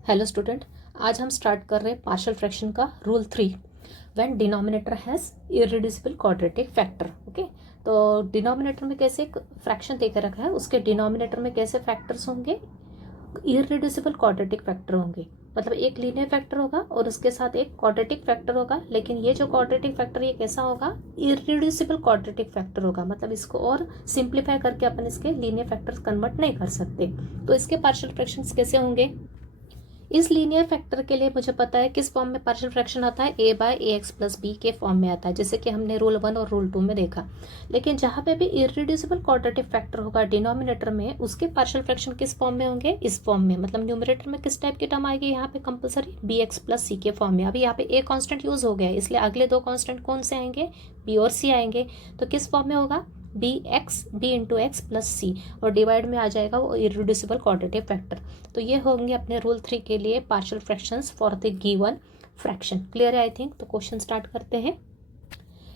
Hello student, आज हम start कर रहे हैं पार्शियल फ्रैक्शन का rule 3 when denominator has irreducible quadratic factor. Okay, तो डिनोमिनेटर में कैसे एक फ्रैक्शन देकर रखा है, उसके डिनोमिनेटर में कैसे फैक्टर्स होंगे, इररिड्यूसिबल क्वाड्रेटिक फैक्टर होंगे। मतलब एक लीनियर फैक्टर होगा और उसके साथ एक क्वाड्रेटिक फैक्टर होगा, लेकिन ये जो क्वाड्रेटिक फैक्टर ये कैसा होगा, इररिड्यूसिबल क्वाड्रेटिक फैक्टर होगा। मतलब इसको और सिंप्लीफाई करके अपन इसके लीनियर फैक्टर्स कन्वर्ट नहीं कर सकते। तो इसके पार्शियल फ्रैक्शंस कैसे होंगे, इस लीनियर फैक्टर के लिए मुझे पता है किस फॉर्म में पार्शियल फ्रैक्शन आता है, a by A X plus B के फॉर्म में आता है, जैसे कि हमने रूल 1 और रूल 2 में देखा। लेकिन जहाँ पे भी इररिड्यूसिबल क्वाड्रेटिक फैक्टर होगा डिनोमिनेटर में, उसके पार्शियल फ्रैक्शन किस फॉर्म में होंगे, इस फॉर्म में। मतलब न्यूमरेटर में किस टाइप की टर्म आएगी यहाँ पे, compulsory B x plus c के फॉर्म में। अभी यहाँ पे ए कॉन्स्टेंट यूज हो गया है, इसलिए अगले दो कॉन्स्टेंट कौन से आएंगे, बी और सी आएंगे। तो किस फॉर्म में होगा, बी इंटू एक्स प्लस सी, और डिवाइड में आ जाएगा वो इररिड्यूसिबल क्वाड्रेटिक फैक्टर। तो ये होंगे अपने रूल 3 के लिए partial fractions for the given fraction. Clear है आई थिंक। तो क्वेश्चन स्टार्ट करते हैं।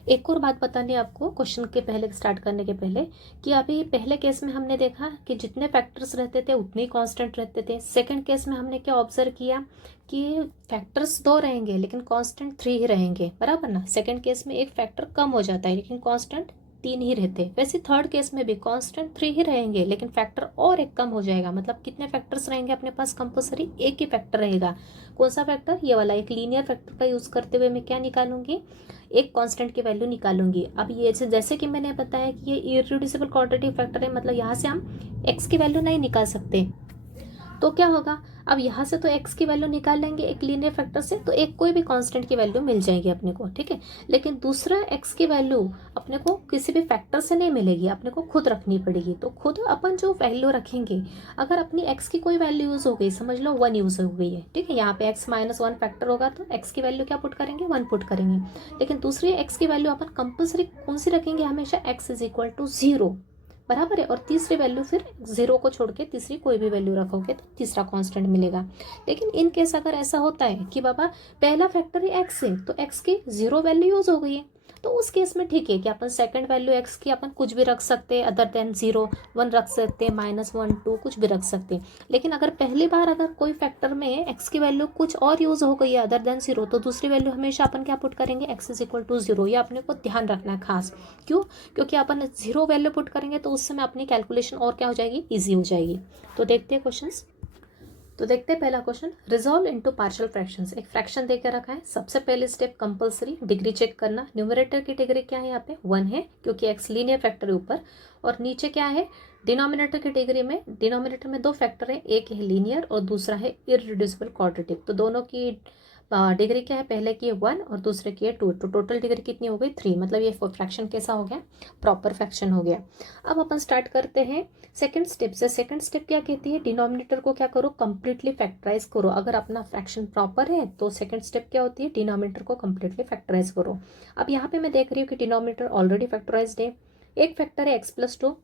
एक और बात बतानी आपको क्वेश्चन के पहले, स्टार्ट करने के पहले, कि अभी पहले केस में हमने देखा कि जितने फैक्टर्स रहते थे उतने ही कांस्टेंट रहते थे। सेकंड केस में हमने क्या ऑब्जर्व किया कि फैक्टर्स 2 रहेंगे लेकिन कांस्टेंट 3 ही रहेंगे, बराबर ना। सेकंड केस में एक फैक्टर कम हो जाता है लेकिन कांस्टेंट 3 ही रहते। वैसे थर्ड केस में भी कांस्टेंट 3 ही रहेंगे लेकिन फैक्टर और एक कम हो जाएगा। मतलब कितने फैक्टर्स रहेंगे अपने पास, कंपल्सरी एक ही फैक्टर रहेगा। कौन सा फैक्टर, ये वाला। एक लीनियर फैक्टर का यूज करते हुए मैं क्या निकालूंगी, एक कांस्टेंट की वैल्यू निकालूंगी। अब ये जैसे कि मैंने बताया कि ये इररिड्यूसिबल क्वाड्रेटिक फैक्टर है, मतलब यहाँ से हम एक्स की वैल्यू नहीं निकाल सकते। तो क्या होगा, अब यहाँ से तो x की वैल्यू निकाल लेंगे एक लीनियर फैक्टर से, तो एक कोई भी कांस्टेंट की वैल्यू मिल जाएगी अपने को, ठीक है। लेकिन दूसरा x की वैल्यू अपने को किसी भी फैक्टर से नहीं मिलेगी, अपने को खुद रखनी पड़ेगी। तो खुद अपन जो वैल्यू रखेंगे, अगर अपनी x की कोई वैल्यू यूज हो गई, समझ लो 1 यूज हो गई है, ठीक है, यहाँ पे x माइनस 1 फैक्टर होगा तो x की वैल्यू क्या पुट करेंगे, 1 पुट करेंगे। लेकिन दूसरी x की वैल्यू अपन कंपल्सरी कौन सी रखेंगे, हमेशा x इज इक्वल टू 0, बराबर है। और तीसरी वैल्यू फिर 0 को छोड़ के तीसरी कोई भी वैल्यू रखोगे तो तीसरा कांस्टेंट मिलेगा। लेकिन इन केस अगर ऐसा होता है कि बाबा पहला फैक्टर ही x है तो x की 0 वैल्यू यूज हो गई है, तो उस केस में ठीक है कि अपन सेकंड वैल्यू x की अपन कुछ भी रख सकते हैं अदर देन 0, 1 रख सकते हैं, -1, 2 कुछ भी रख सकते हैं। लेकिन अगर पहली बार अगर कोई फैक्टर में x की वैल्यू कुछ और यूज हो गई है अदर देन 0, तो दूसरी वैल्यू हमेशा अपन क्या पुट करेंगे, x इज इक्वल टू 0। ये अपने को ध्यान रखना है खास। क्यों, क्योंकि अपन 0 वैल्यू पुट करेंगे तो उस समय अपनी कैलकुलेशन और क्या हो जाएगी, ईजी हो जाएगी। तो देखते हैं क्वेश्चंस। तो देखते हैं पहला question, resolve into partial fractions. एक फ्रैक्शन देकर रखा है, सबसे पहले स्टेप कंपलसरी डिग्री चेक करना। न्यूमरेटर की डिग्री क्या है, यहाँ पे 1 है क्योंकि x लीनियर फैक्टर है ऊपर, और नीचे क्या है, डिनोमिनेटर की डिग्री में। डिनोमिनेटर में 2 फैक्टर है, एक है लीनियर और दूसरा है इररिड्यूसिबल क्वाड्रेटिक। तो दोनों की डिग्री क्या है, पहले की है 1 और दूसरे की है 2, तो टोटल डिग्री कितनी हो गई, 3। मतलब ये फ्रैक्शन कैसा हो गया, प्रॉपर फ्रैक्शन हो गया। अब अपन स्टार्ट करते हैं सेकंड स्टेप से। सेकंड स्टेप क्या कहती है, डिनोमिनेटर को क्या करो, कंप्लीटली फैक्टराइज करो। अगर अपना फ्रैक्शन प्रॉपर है तो सेकंड स्टेप क्या होती है, डिनोमिनेटर को कंप्लीटली फैक्टराइज करो। अब यहाँ पे मैं देख रही हूँ कि डिनोमिनेटर ऑलरेडी फैक्टराइज्ड है। एक फैक्टर है x+2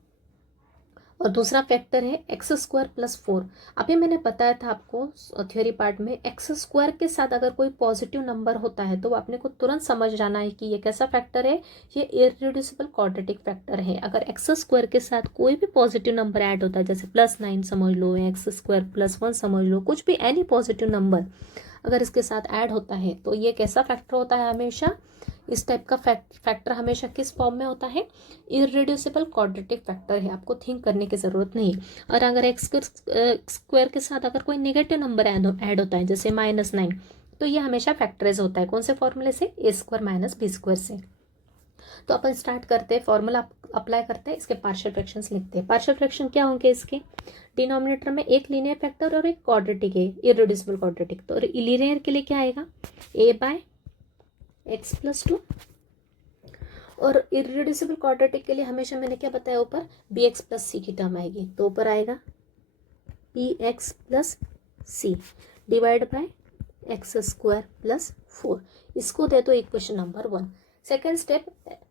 और दूसरा फैक्टर है x² + 4। अभी मैंने बताया था आपको थ्योरी पार्ट में, x² के साथ अगर कोई पॉजिटिव नंबर होता है तो आपने को तुरंत समझ जाना है कि ये कैसा फैक्टर है, ये इररिड्यूसिबल क्वाड्रेटिक फैक्टर है। अगर x² के साथ कोई भी पॉजिटिव नंबर ऐड होता है, जैसे +9 समझ लो, x² + 1 समझ लो, कुछ भी एनी पॉजिटिव नंबर अगर इसके साथ ऐड होता है तो ये कैसा फैक्टर होता है, हमेशा इस टाइप का फैक्टर हमेशा किस फॉर्म में होता है, इररिड्यूसिबल क्वाड्रेटिक फैक्टर है। आपको थिंक करने की ज़रूरत नहीं है। और अगर x² के साथ अगर कोई नेगेटिव नंबर ऐड होता है जैसे -9, तो ये हमेशा फैक्टराइज होता है कौन से फॉर्मूले से, a² - b² से। तो अपन स्टार्ट करते हैं, फॉर्मूला अप्लाई करते हैं, इसके पार्शियल फ्रैक्शंस लिखते हैं। पार्शियल फ्रैक्शन क्या होंगे इसके, डिनोमिनेटर में एक लीनियर फैक्टर और एक क्वाड्रेटिक है, इररिड्यूसिबल क्वाड्रेटिक। तो लीनियर के लिए क्या आएगा, a/x+2, और इररिड्यूसिबल क्वाड्रेटिक के लिए हमेशा मैंने क्या बताया ऊपर, bx + c की टर्म आएगी। तो ऊपर आएगा bx + c divide by x² + 4। इसको दे दो इक्वेशन नंबर 1। सेकेंड स्टेप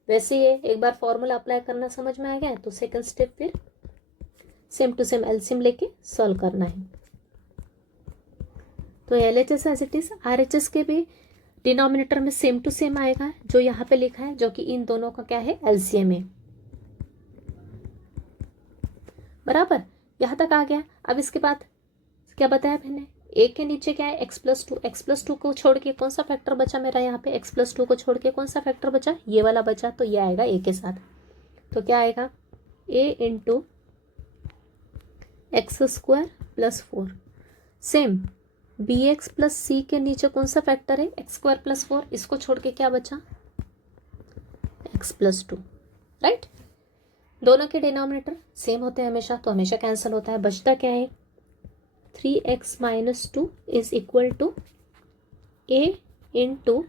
वैसे ही है, एक बार फॉर्मूला अप्लाई करना समझ में आ गया तो सेकेंड स्टेप फिर सेम टू सेम एलसीएम लेके सॉल्व करना है। तो LHS as it is, RHS के भी डिनोमिनेटर में सेम टू सेम आएगा जो यहाँ पे लिखा है, जो कि इन दोनों का क्या है, एलसीएम है, बराबर। यहाँ तक आ गया। अब इसके बाद क्या बताया मैंने, ए के नीचे क्या है, x plus two, x plus two को छोड़ के कौन सा फैक्टर बचा मेरा यहाँ पे, एक्स प्लस टू को छोड़ के कौन सा फैक्टर बचा, ये वाला बचा, तो ये आएगा ए के साथ। तो क्या आएगा, a into x square plus 4। Same b x plus c के नीचे कौन सा फैक्टर है, एक्स स्क्वायर प्लस 4, इसको छोड़ के क्या बचा, एक्स प्लस टू, राइट। दोनों के डिनोमिनेटर सेम होते हैं हमेशा, तो हमेशा कैंसिल होता है। बचता क्या है, 3x minus 2 is equal to A into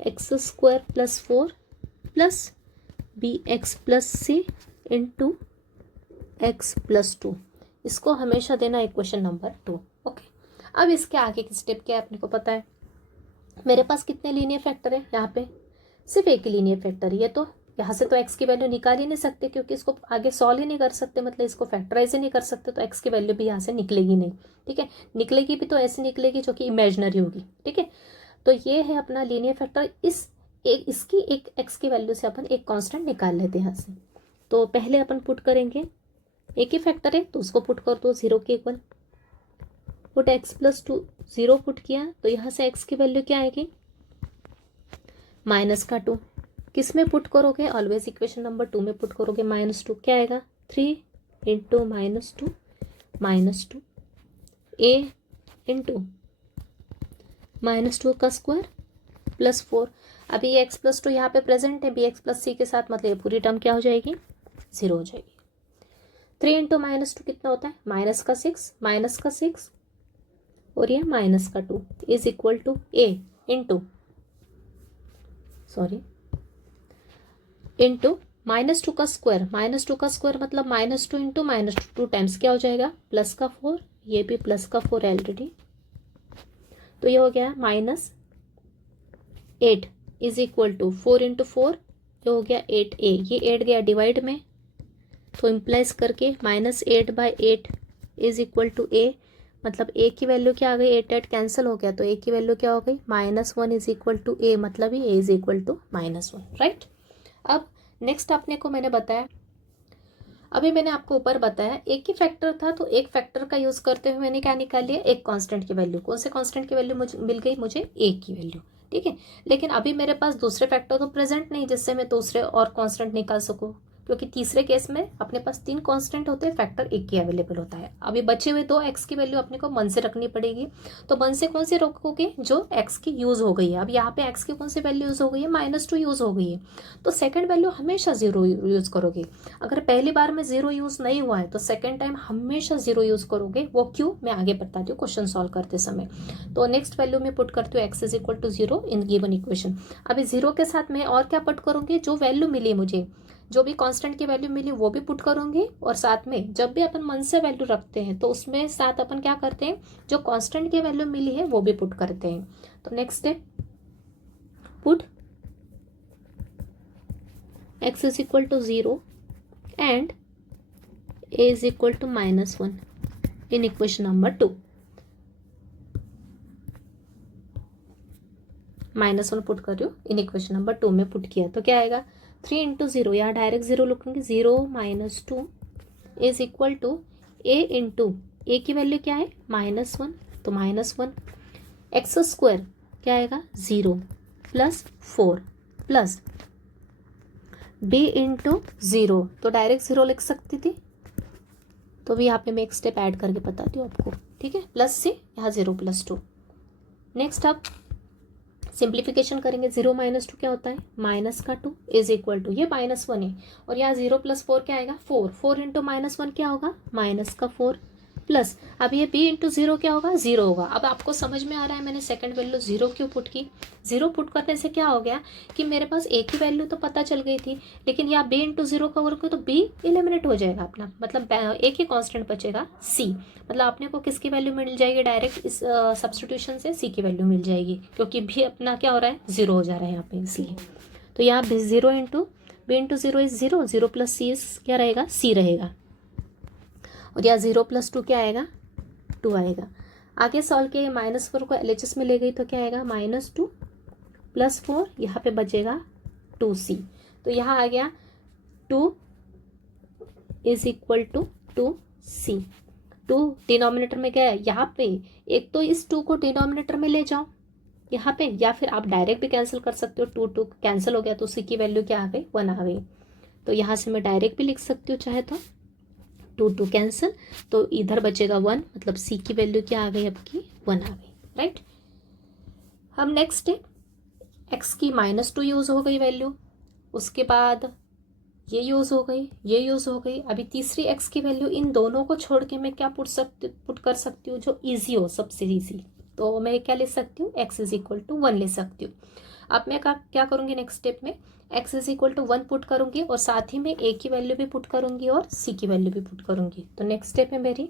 x square plus 4 plus B x plus C into x plus 2। इसको हमेशा देना इक्वेशन नंबर 2। ओके, अब इसके आगे की स्टेप क्या है अपने को पता है। मेरे पास कितने लीनियर फैक्टर है, यहाँ पे सिर्फ एक ही लीनियर फैक्टर है। ये तो यहाँ से तो x की वैल्यू निकाल ही नहीं सकते, क्योंकि इसको आगे सॉल्व ही नहीं कर सकते, मतलब इसको फैक्टराइज ही नहीं कर सकते, तो x की वैल्यू भी यहाँ से निकलेगी नहीं। ठीक है, निकलेगी भी तो ऐसे निकलेगी जो कि इमेजिनरी होगी। ठीक है, तो ये है अपना लीनियर फैक्टर। इसकी एक x की वैल्यू से अपन एक कांस्टेंट निकाल लेते हैं यहाँ से। तो पहले अपन पुट करेंगे, एक ही फैक्टर है तो उसको पुट कर दो 0 के equal. Put x plus 2, 0 put किया तो यहाँ से x की वैल्यू क्या आएगी, माइनस का 2। किस में पुट करोगे, ऑलवेज इक्वेशन नंबर 2 में पुट करोगे। -2 क्या आएगा, 3 इंटू -2 a इंटू -2 का स्क्वायर प्लस 4। अभी ये x प्लस 2 यहाँ पे प्रेजेंट है, bx प्लस सी के साथ, मतलब ये पूरी टर्म क्या हो जाएगी, 0 हो जाएगी। 3 इंटू -2 कितना होता है, माइनस का 6 और ये माइनस का 2 is equal to a into -2 का स्क्वायर। -2 का स्क्वायर मतलब -2 इंटू -2 टाइम्स क्या हो जाएगा, प्लस का 4, ये भी प्लस का 4 ऑलरेडी, तो ये हो गया -8 इज इक्वल टू 4 इंटू 4, ये हो गया 8a। ये 8 गया डिवाइड में, तो इम्प्लाइज करके -8/8 इज इक्वल टू a, मतलब a की वैल्यू क्या आ गई, 8 कैंसिल हो गया, तो a की वैल्यू क्या हो गई, -1 इज इक्वल टू a, मतलब ही a is equal to -1, right. अब नेक्स्ट अपने को मैंने बताया, अभी मैंने आपको ऊपर बताया एक ही फैक्टर था, तो एक फैक्टर का यूज करते हुए मैंने क्या निकाल लिया, एक कांस्टेंट की वैल्यू। कौन से कांस्टेंट की वैल्यू मुझे मिल गई, मुझे a की वैल्यू। ठीक है, लेकिन अभी मेरे पास दूसरे फैक्टर तो प्रेजेंट नहीं जिससे मैं दूसरे और कांस्टेंट निकाल सकूं, क्योंकि तीसरे केस में अपने पास 3 कांस्टेंट होते हैं, फैक्टर एक ही अवेलेबल होता है। अभी बचे हुए 2 x की वैल्यू अपने को मन से रखनी पड़ेगी। तो मन से कौन से रखोगे, जो x की यूज हो गई है। अब यहाँ पे x की कौन सी वैल्यू यूज हो गई है, -2 यूज हो गई है, तो सेकंड वैल्यू हमेशा 0 यूज करोगे। अगर पहली बार में 0 यूज नहीं हुआ है तो सेकेंड टाइम हमेशा 0 यूज करोगे। वो क्यों, मैं आगे बताती हूँ क्वेश्चन सॉल्व करते समय। तो नेक्स्ट वैल्यू में पुट करती हूँ x is equal to 0 in given equation. अभी 0 के साथ मैं और क्या पुट करूंगी, जो वैल्यू मिली मुझे, जो भी कांस्टेंट की वैल्यू मिली वो भी पुट करूंगी, और साथ में जब भी अपन मन से वैल्यू रखते हैं तो उसमें साथ अपन क्या करते हैं, जो कांस्टेंट की वैल्यू मिली है वो भी पुट करते हैं। तो नेक्स्ट है put x is equal to 0 and a is equal to -1 in equation number 2। -1 put कर रही हूँ इन इक्वेशन नंबर 2 में पुट किया तो क्या आएगा, 3 इंटू 0, यहाँ डायरेक्ट 0 लिखूंगी, 0 - 2 is equal to a into a की वैल्यू क्या है, -1, तो -1 एक्स स्क्वायर क्या आएगा, 0 प्लस 4 प्लस b इंटू 0, तो डायरेक्ट 0 लिख सकती थी, तो भी यहाँ पे मैं एक स्टेप ऐड करके बताती हूँ आपको। ठीक है, प्लस से यहाँ 0 + 2। नेक्स्ट अब सिंप्लीफिकेशन करेंगे, 0 - 2 क्या होता है, माइनस का 2 इज इक्वल टू, ये -1 है और यहाँ 0 + 4 क्या आएगा, 4, 4 इंटू -1 क्या होगा, माइनस का 4 प्लस, अब ये b इंटू 0 क्या होगा, 0 होगा। अब आपको समझ में आ रहा है मैंने सेकंड वैल्यू 0 क्यों पुट की। 0 पुट करने से क्या हो गया कि मेरे पास a की वैल्यू तो पता चल गई थी, लेकिन यहाँ b इंटू 0 का वर्क हो तो b एलिमिनेट हो जाएगा अपना, मतलब एक ही कांस्टेंट बचेगा c, मतलब अपने को किसकी वैल्यू मिल जाएगी, डायरेक्ट इस सब्सटीट्यूशन से c की वैल्यू मिल जाएगी, क्योंकि b अपना क्या हो रहा है, 0 हो जा रहा है यहाँ पे, इसलिए। तो यहाँ 0 into b into 0 is 0, 0 plus c क्या रहेगा, c रहेगा, और यहाँ 0 + 2 क्या आएगा, 2 आएगा। आगे सॉल्व किए, -4 को LHS में ले गई तो क्या आएगा, -2 + 4, यहाँ पे बचेगा 2c, तो यहाँ आ गया 2 is equal to 2c। 2 denominator में गया, यहाँ पे एक तो इस 2 को डिनोमिनेटर में ले जाओ यहाँ पे, या फिर आप डायरेक्ट भी कैंसिल कर सकते हो। 2 2 कैंसिल हो गया तो सी की वैल्यू क्या आ गई, 1 आ गई। तो यहाँ से मैं डायरेक्ट भी लिख सकती हूँ चाहे तो, 2 2 कैंसिल, तो इधर बचेगा 1, मतलब सी की वैल्यू क्या आ गई आपकी, 1 आ गई, राइट। हम नेक्स्ट स्टेप, एक्स की -2 यूज़ हो गई वैल्यू, उसके बाद ये यूज़ हो गई, ये यूज़ हो गई। अभी तीसरी एक्स की वैल्यू, इन दोनों को छोड़ के मैं क्या पुट कर सकती हूँ जो ईजी हो, सबसे ईजी। तो मैं क्या ले सकती हूँ, x = 1 ले सकती हूँ। अब मैं क्या करूँगी नेक्स्ट स्टेप में, x = 1 पुट करूँगी और साथ ही में a की वैल्यू भी पुट करूँगी और c की वैल्यू भी पुट करूँगी। तो नेक्स्ट स्टेप है मेरी,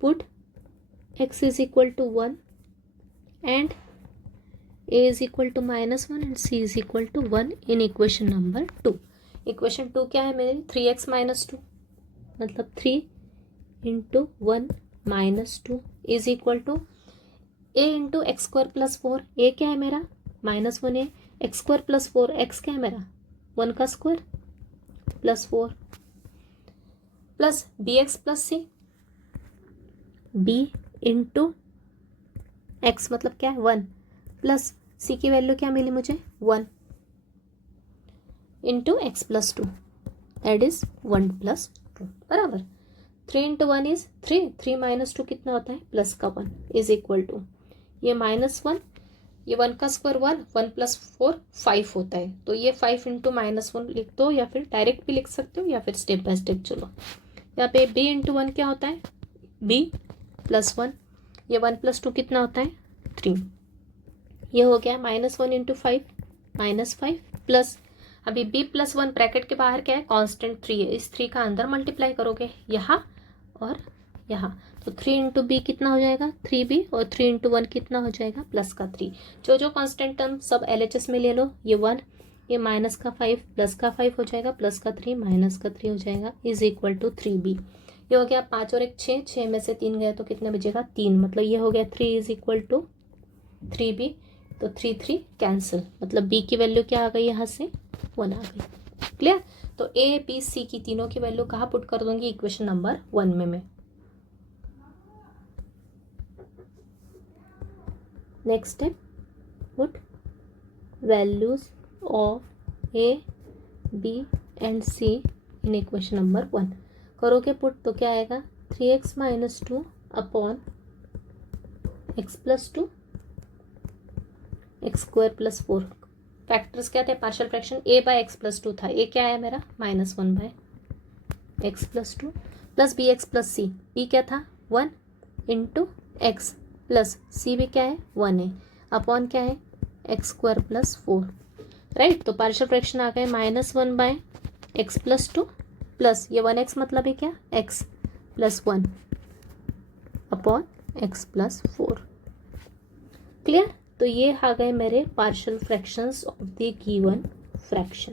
put x = 1 and a = -1 and c = 1 in equation number 2। Equation 2 क्या है मेरी, 3x - 2, मतलब 3 × 1 - 2 is equal to a × x² + 4। a क्या है मेरा, -1a, x² + 4, x क्या है मेरा, 1 का square plus 4, plus bx + c, b × x मतलब क्या है 1, प्लस c की वैल्यू क्या मिली मुझे, 1 × x + 2 दैट इज 1 + 2 बराबर। 3 × 1 इज 3, 3 - 2 कितना होता है, प्लस का 1 इज इक्वल टू ये -1, ये 1 का स्क्वायर 1, 1 + 4 5 होता है। तो ये 5 × -1 लिख दो, या फिर डायरेक्ट भी लिख सकते हो, या फिर स्टेप बाय स्टेप चलो। यहाँ पे b × 1 क्या होता है, b + 1, ये 1 + 2 कितना होता है, 3। ये हो गया -1 × 5 -5 प्लस, अभी b + 1 ब्रैकेट के बाहर क्या है, कांस्टेंट 3 है, इस 3 का अंदर मल्टीप्लाई करोगे यहाँ और यहाँ, तो 3 × b कितना हो जाएगा, 3b, और 3 × 1 कितना हो जाएगा, प्लस का 3। जो कांस्टेंट टर्म सब LHS में ले लो, ये 1, ये -5 प्लस का 5 हो जाएगा, प्लस का 3 माइनस का 3 हो जाएगा, इज इक्वल टू 3b। ये हो गया 5 और 1 6, 6 में से 3 गया तो कितना बचेगा, 3, मतलब ये हो गया 3 इज इक्वल टू 3b। तो 3 3 कैंसिल, मतलब b की वैल्यू क्या आ गई, यहाँ से 1 आ गई। क्लियर। तो a b c की तीनों की वैल्यू कहाँ पुट कर दूंगी, इक्वेशन नंबर 1 में मैं। Next step, put values of a b and c in equation number 1। करोगे पुट तो क्या आएगा, 3x - 2 upon x + 2 x² + 4। Factors क्या थे, पार्शियल फ्रैक्शन a/x + 2 था, a क्या है मेरा, -1/x + 2 plus bx + c, b क्या था 1 × x प्लस c भी क्या है 1 है, अपॉन क्या है x² + 4, राइट। तो पार्शियल फ्रैक्शन आ गए -1/x + 2 प्लस ये 1x मतलब है क्या, x + 1 अपॉन x + 4। क्लियर। तो ये आ गए मेरे partial fractions of the given fraction.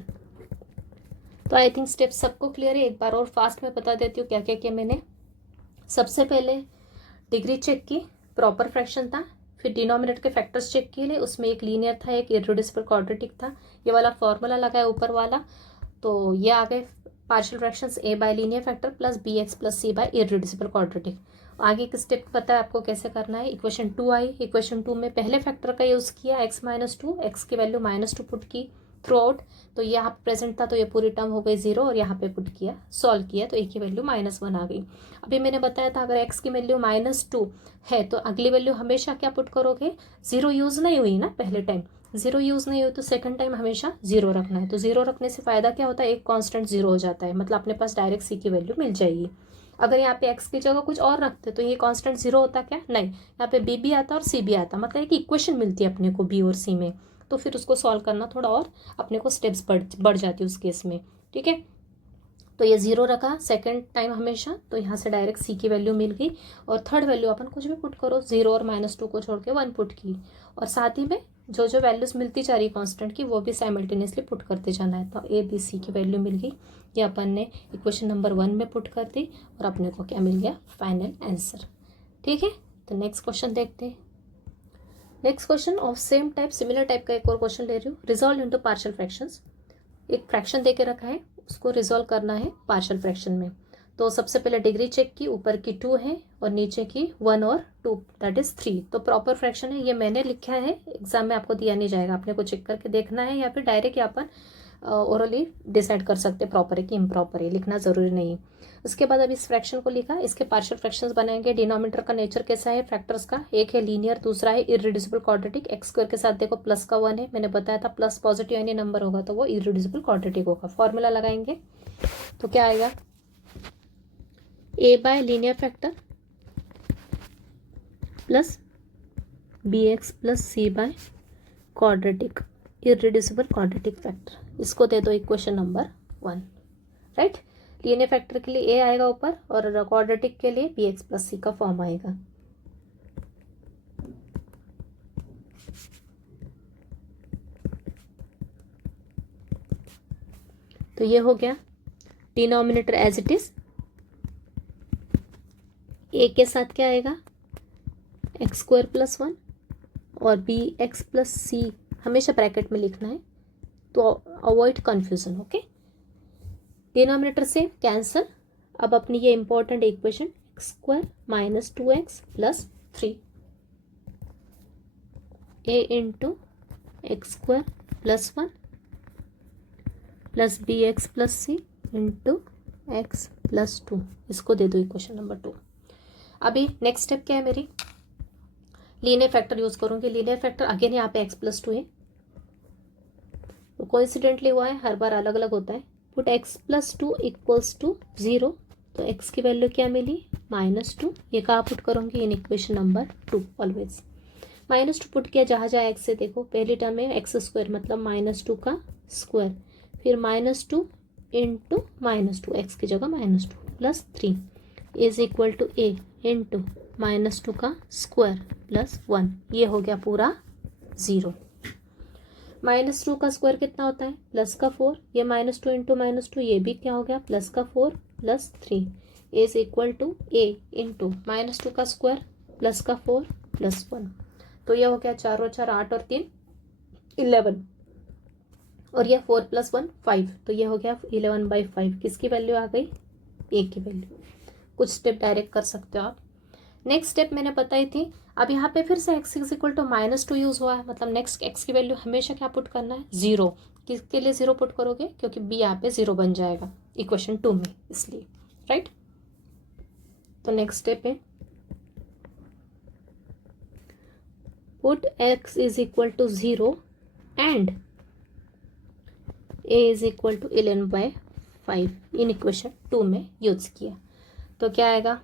तो आई थिंक स्टेप सबको क्लियर है। एक बार और फास्ट में बता देती हूँ क्या क्या किया मैंने। सबसे पहले डिग्री चेक की, प्रॉपर फ्रैक्शन था, फिर डिनोमिनेटर के फैक्टर्स चेक किए, उसमें एक लीनियर था, एक इररेड्यूसिबल क्वाड्रेटिक था, ये वाला फॉर्मूला लगाया ऊपर वाला, तो ये आ गए partial fractions a by linear factor plus bx + c by irreducible quadratic. आगे के स्टेप पता है आपको कैसे करना है। इक्वेशन 2 आई, इक्वेशन 2 में पहले फैक्टर का यूज़ किया, x - 2, x की वैल्यू -2 पुट की थ्रू आउट, तो ये यहाँ प्रेजेंट था तो ये पूरी टर्म हो गई 0, और यहाँ पे पुट किया, सॉल्व किया तो a की वैल्यू -1 आ गई। अभी मैंने बताया था अगर x की वैल्यू -2 है तो अगली वैल्यू हमेशा क्या पुट करोगे, 0 यूज़ नहीं हुई ना पहले टाइम, 0 यूज़ नहीं हुई तो सेकंड टाइम हमेशा 0 रखना है। तो 0 रखने से फ़ायदा क्या होता है, एक कांस्टेंट 0 हो जाता है, मतलब अपने पास डायरेक्ट c की वैल्यू मिल जाएगी। अगर यहाँ पे x की जगह कुछ और रखते तो ये कांस्टेंट 0 होता क्या, नहीं, यहाँ पे b भी आता और c भी आता, मतलब एक इक्वेशन मिलती है अपने को b और c में, तो फिर उसको सॉल्व करना थोड़ा और अपने को स्टेप्स बढ़ जाती है उस केस में, ठीक है। तो ये 0 रखा सेकंड टाइम हमेशा, तो यहाँ से डायरेक्ट c की वैल्यू मिल गई, और थर्ड वैल्यू अपन कुछ भी पुट करो, 0 और -2 को छोड़ के 1 पुट की, और साथ ही में जो जो वैल्यूज मिलती जा रही कांस्टेंट की वो भी साइमल्टेनियसली पुट करते जाना है। तो a b c की वैल्यू मिल गई, ये अपन ने इक्वेशन नंबर 1 में पुट कर दी, और अपने को क्या मिल गया, फाइनल आंसर, ठीक है। तो नेक्स्ट क्वेश्चन देखते हैं। Next question of same type, similar type का एक और क्वेश्चन ले रही हूँ। Resolve into partial fractions. एक फ्रैक्शन दे के रखा है, उसको रिजॉल्व करना है पार्शियल फ्रैक्शन में। तो सबसे पहले डिग्री चेक की, ऊपर की 2 है और नीचे की 1 और 2 दैट इज 3। तो प्रॉपर फ्रैक्शन है, ये मैंने लिखा है, एग्जाम में आपको दिया नहीं जाएगा, आपने को चेक करके देखना है या फिर डायरेक्ट यहाँ पर ओरली डिसाइड कर सकते हैं प्रॉपर है कि इम्प्रॉपर है, लिखना ज़रूरी नहीं है। उसके बाद अब इस फ्रैक्शन को लिखा, इसके पार्शियल फ्रैक्शंस बनाएंगे। डिनोमिनेटर का नेचर कैसा है फैक्टर्स का, एक है लीनियर, दूसरा है इररिड्यूसिबल क्वाड्रेटिक। एक्स स्क्वायर के साथ देखो प्लस का 1 है, मैंने बताया था प्लस पॉजिटिव एनी नंबर होगा तो वो इररिड्यूसिबल क्वाड्रेटिक होगा। फॉर्मूला लगाएंगे तो क्या आएगा, a by linear factor plus B x plus C by quadratic irreducible quadratic factor. इसको दे दो equation number 1, right. Linear factor के लिए ए आएगा ऊपर और क्वाड्रेटिक के लिए बी एक्स प्लस सी का फॉर्म आएगा। तो ये हो गया डिनोमिनेटर एज इट इज। ए के साथ क्या आएगा, एक्स स्क्वायर प्लस 1 और बी एक्स प्लस सी हमेशा ब्रैकेट में लिखना है तो अवॉइड कंफ्यूजन, ओके। डिनोमिनेटर से कैंसल। अब अपनी ये important equation x square minus 2x plus 3 a into x square plus 1 plus B x plus C into x plus 2, इसको दे दो इक्वेशन नंबर 2। अभी नेक्स्ट स्टेप क्या है मेरी, लीनियर फैक्टर यूज करूंगी। लीनियर फैक्टर अगेन यहाँ पे x प्लस 2 है, तो कोइंसिडेंटली हुआ है, हर बार अलग अलग होता है। Put x plus 2 equals to 0, तो x की वैल्यू क्या मिली -2। ये कहाँ पुट करूंगी, इन इक्वेशन नंबर 2 ऑलवेज। -2 पुट किया जहाँ जहाँ x से, देखो पहली टर्म में एक्स स्क्वायर मतलब -2 का स्क्वायर, फिर -2 इंटू -2 एक्स की जगह -2 plus 3 is equal to a into -2 का स्क्वायर प्लस 1। ये हो गया पूरा 0। -2 का स्क्वायर कितना होता है, प्लस का 4, ये -2 इंटू -2 ये भी क्या हो गया प्लस का 4 plus 3 is equal to a into -2 का स्क्वायर प्लस का 4 प्लस 1। तो ये हो गया 4 और 4 8 और 3 11 और ये 4 प्लस 1 5, तो ये हो गया 11/5। किसकी वैल्यू आ गई, a की वैल्यू। कुछ स्टेप डायरेक्ट कर सकते हो आप। नेक्स्ट स्टेप मैंने बताई थी, अब यहाँ पे फिर से x is equal to -2 use हुआ है, मतलब नेक्स्ट x की वैल्यू हमेशा क्या पुट करना है 0। किसके लिए 0 पुट करोगे, क्योंकि b यहाँ पे 0 बन जाएगा इक्वेशन 2 में, इसलिए, राइट। तो नेक्स्ट स्टेप है put x is equal to 0 and a is equal to 11/5 in equation 2 में यूज किया। तो क्या आएगा,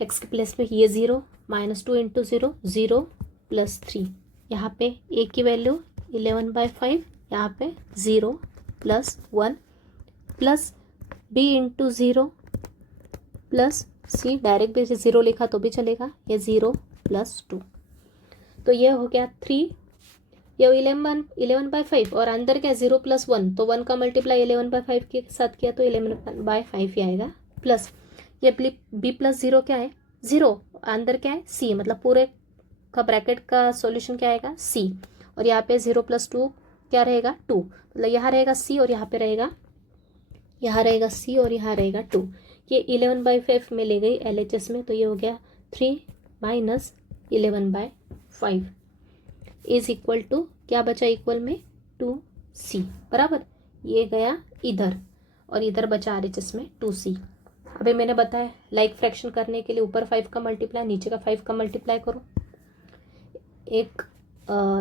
x के प्लेस में ये 0, -2 इंटू 0 0 प्लस 3, यहाँ पे a की वैल्यू 11/5, यहाँ पे 0 plus 1 plus b into 0 plus c, direct भी 0 लिखा तो भी चलेगा, ये 0 प्लस 2। तो ये हो गया 3, ये 11/5 और अंदर क्या 0 प्लस 1, तो 1 का मल्टीप्लाई 11/5 के साथ किया तो 11/5 ही आएगा, प्लस ये b प्लस 0 क्या है 0, अंदर क्या है c, मतलब पूरे का ब्रैकेट का सॉल्यूशन क्या आएगा c, और यहाँ पे 0 प्लस 2 क्या रहेगा 2, मतलब यहाँ रहेगा c और यहाँ पे रहेगा, यहाँ रहेगा c और यहाँ रहेगा 2। ये 11/5 में ले गई LHS में, तो ये हो गया 3 माइनस 11/5 इज इक्वल टू क्या बचा इक्वल में 2c, बराबर। ये गया इधर और इधर बचा RHS में 2c। अभी मैंने बताया लाइक फ्रैक्शन करने के लिए ऊपर 5 का मल्टीप्लाई नीचे का 5 का मल्टीप्लाई करो। एक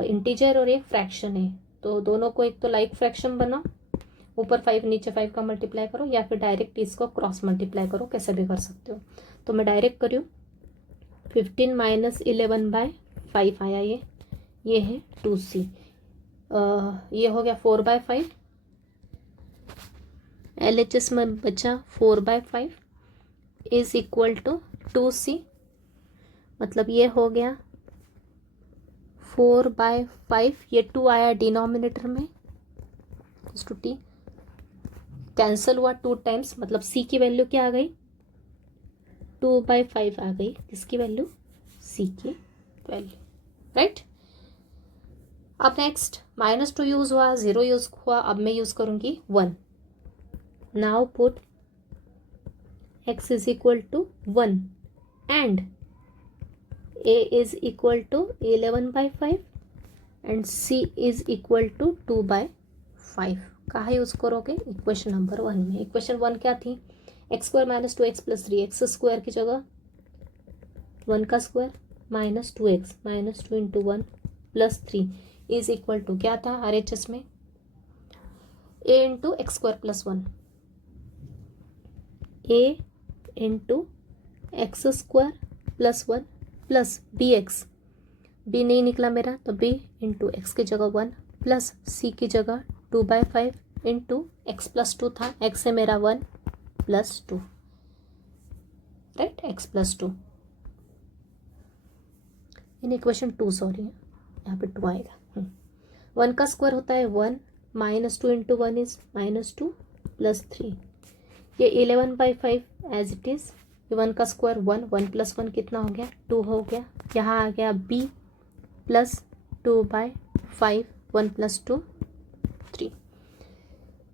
इंटीजर और एक फ्रैक्शन है, तो दोनों को एक तो लाइक फ्रैक्शन बनाओ, ऊपर 5 नीचे 5 का मल्टीप्लाई करो, या फिर डायरेक्ट इसको क्रॉस मल्टीप्लाई करो, कैसे भी कर सकते हो। तो मैं डायरेक्ट करूँ, 15 माइनस 11/5 आया, ये है 2c। ये हो गया 4/5, LHS में बचा 4/5 इज इक्वल टू 2c, मतलब ये हो गया 4/5, ये 2 आया डिनोमिनेटर में, टू t कैंसल हुआ 2 टाइम्स, मतलब c की वैल्यू क्या आ गई 2/5 आ गई, किसकी वैल्यू c की वैल्यू, राइट। अब नेक्स्ट -2 यूज हुआ, 0 यूज हुआ, अब मैं यूज करूंगी 1। Now put x is equal to 1 and a is equal to 11/5 and c is equal to 2/5। कहाँ यूज़ करोगे? इक्वेशन नंबर 1 में। इक्वेशन 1 क्या थी? X square minus 2x plus 3, X square की जगह 1 का square minus 2x minus 2 into 1 plus 3 is equal to क्या था RHS में? a into x square plus 1, a into x square plus 1 plus bx, b नहीं निकला मेरा तो b इंटू एक्स की जगह 1 प्लस c की जगह 2/5 इंटू एक्स प्लस 2 था, x है मेरा 1 प्लस 2, राइट, x प्लस 2 इन इक्वेशन 2, सॉरी यहाँ पे 2 आएगा। 1 का स्क्वायर होता है 1 minus 2 into 1 is minus 2 plus 3, ये 11/5 एज इट इज़। 1 का स्क्वायर 1, 1 प्लस 1 कितना हो गया? 2 हो गया। यहाँ आ गया b plus 2/5, 1 plus 2 3,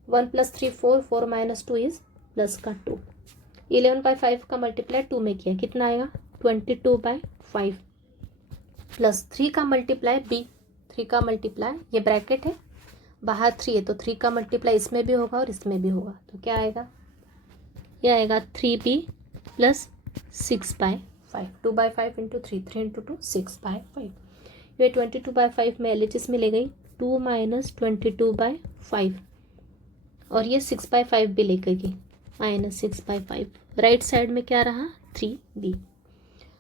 1 plus 3 4, 4 minus 2 is plus का 2। 11/5 का मल्टीप्लाई 2 में किया कितना आएगा? 22/5 प्लस 3 का मल्टीप्लाई b, 3 का मल्टीप्लाई, ये ब्रैकेट है बाहर 3 है तो 3 का मल्टीप्लाई इसमें भी होगा और इसमें भी होगा, तो क्या आएगा? ये आएगा 3b प्लस 6/5, 2/5 इंटू 3, 3 इंटू 2 6/5। ये 22/5 में LHS में ले गई 2 माइनस 22/5 और ये 6/5 भी ले गई माइनस 6/5। राइट साइड में क्या रहा? 3b।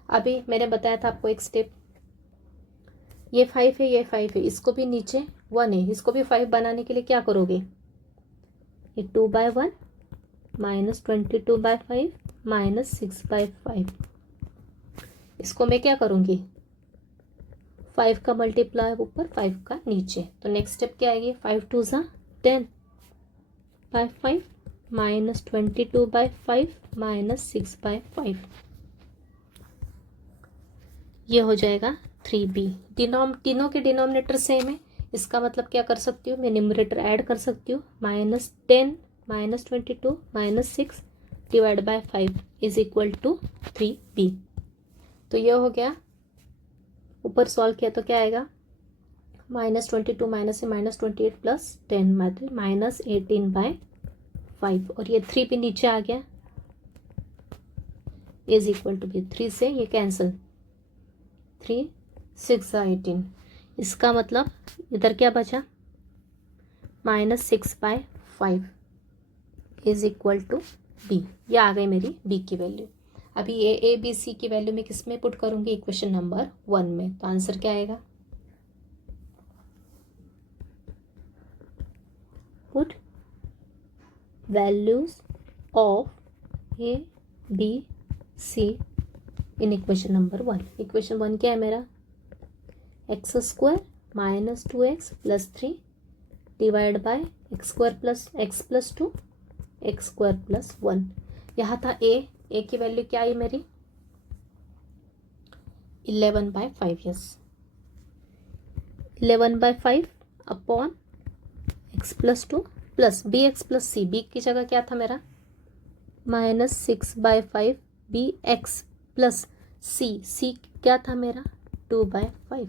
अभी मैंने बताया था आपको एक स्टेप, ये 5 है, ये 5 है, इसको भी नीचे 1 है, इसको भी 5 बनाने के लिए क्या करोगे? ये 2/1 माइनस 22/5 माइनस 6/5, इसको मैं क्या करूँगी? 5 का मल्टीप्लाई ऊपर 5 का नीचे, तो नेक्स्ट स्टेप क्या आएगी? 5 2 ज़ा 10/5 माइनस 22/5 माइनस 6/5, ये हो जाएगा 3b। तीनों के डिनोमिनेटर सेम है, इसका मतलब क्या कर सकती हूँ मैं? न्यूमरेटर ऐड कर सकती हूँ, minus 10 minus 22 minus 6 divide by 5 is equal to 3b। तो ये हो गया, ऊपर सॉल्व किया तो क्या आएगा? माइनस 22 माइनस से माइनस 28 प्लस 10 माइनस 18/5 और ये 3 भी नीचे आ गया इज इक्वल टू b। 3 से ये कैंसिल, 3 6 18, इसका मतलब इधर क्या बचा? Minus 6/5 is equal to b। ये आ गई मेरी b की वैल्यू। अभी ए बी सी की वैल्यू में किस में पुट करूंगी? इक्वेशन नंबर 1 में, तो आंसर क्या आएगा? Put values of A B C in equation number 1। Equation 1 क्या है मेरा? X square minus 2x plus 3 divide by x square plus x plus 2 x square plus 1। यहाँ था ए की वैल्यू क्या आई मेरी? 11/5, yes, 11/5 upon x plus 2 plus B x plus c, b की जगह क्या था मेरा? Minus 6/5 b x plus c क्या था मेरा? 2/5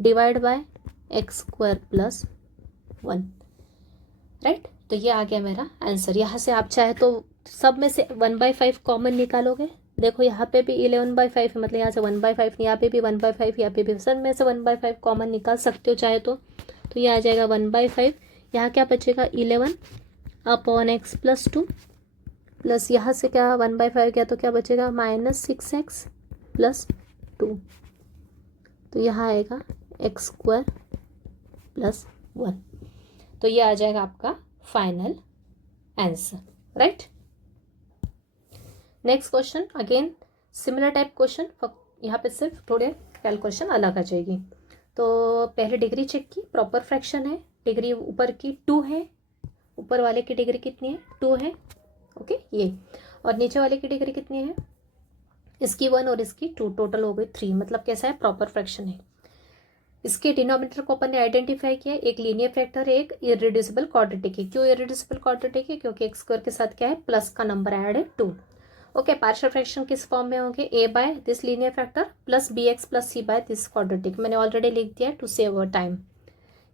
divide by x square plus 1, right. तो ये आ गया मेरा आंसर। यहाँ से आप चाहे तो सब में से 1/5 कॉमन निकालोगे। देखो यहाँ पे भी 11/5 है, मतलब यहाँ से 1/5, यहाँ पे भी 1/5, यहाँ पे भी, सब में से 1/5 कॉमन निकाल सकते हो चाहे तो ये आ जाएगा 1/5। यहाँ क्या बचेगा? 11 अपॉन एक्स प्लस 2 प्लस यहाँ से क्या 1/5 गया तो क्या बचेगा? माइनस 6x प्लस 2, तो यहाँ आएगा एक्स स्क्वायर प्लस 1। तो ये आ जाएगा आपका final answer, right. Next question, again similar type question, यहाँ पे सिर्फ थोड़े कैलकुलेशन अलग आ जाएगी। तो पहले डिग्री चेक की, प्रॉपर फ्रैक्शन है, डिग्री ऊपर की 2 है, ऊपर वाले की डिग्री कितनी है? 2 है, ओके ये, और नीचे वाले की डिग्री कितनी है? इसकी 1 और इसकी 2, टोटल हो गई 3। मतलब कैसा है? प्रॉपर फ्रैक्शन है। इसके डिनोमिनेटर को अपन ने आइडेंटिफाई किया, एक लीनियर फैक्टर है, एक इरेड्यूसिबल क्वाड्रेटिक है। क्यों इरेड्यूसिबल क्वाड्रेटिक है? क्योंकि एक्स स्क्वायर के साथ क्या है? प्लस का नंबर ऐड है 2। ओके, पार्शियल फ्रैक्शन किस फॉर्म में होंगे, a by this linear factor plus bx plus c by this quadratic, मैंने ऑलरेडी लिख दिया टू सेव अवर टाइम।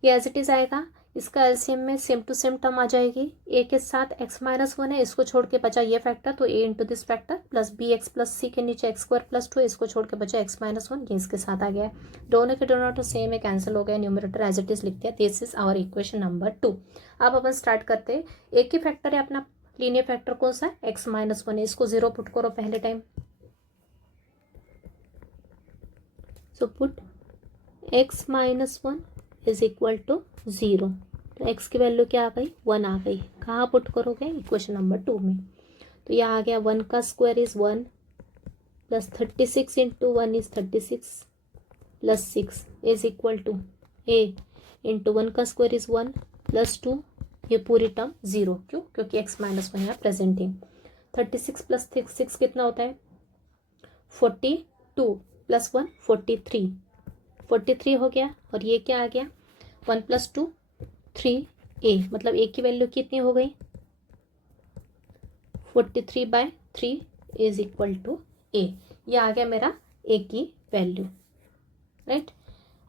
ये एज इट इज आएगा, इसका एलसीएम में सेम टू सेम टर्म आ जाएगी, a के साथ x माइनस 1 है, इसको छोड़ के बचा ये फैक्टर, तो a into this factor plus bx plus c के नीचे x स्क्वायर प्लस 2, इसको छोड़ के बचा x माइनस 1, ये इसके साथ आ गया है। दोनों के दोनों तो सेम है, कैंसिल हो गया, न्यूमरेटर एज इट इज लिख दिया। This is our equation number 2। अब अपन स्टार्ट करते हैं, एक ही फैक्टर है अपना लीनियर फैक्टर, कौन सा, x माइनस 1 है, इसको 0 पुट करो पहले time, so put x minus 1 is equal to 0, तो x की वैल्यू क्या आ गई, 1 आ गई। कहाँ पुट करोगे, इक्वेशन नंबर 2 में, तो यह आ गया 1 का square is 1 plus 36 into 1 is 36 plus 6 is equal to a into 1 का स्क्वायर इज 1 प्लस 2, ये पूरी टर्म 0, क्यों, क्योंकि x माइनस 1 यहाँ प्रेजेंट है। 36 प्लस 6 कितना होता है, 42 प्लस 1 43 हो गया, और ये क्या आ गया, 1 प्लस 2 3a, मतलब a की वैल्यू कितनी हो गई, 43/3 इज इक्वल टू a, ये आ गया मेरा a की वैल्यू, राइट।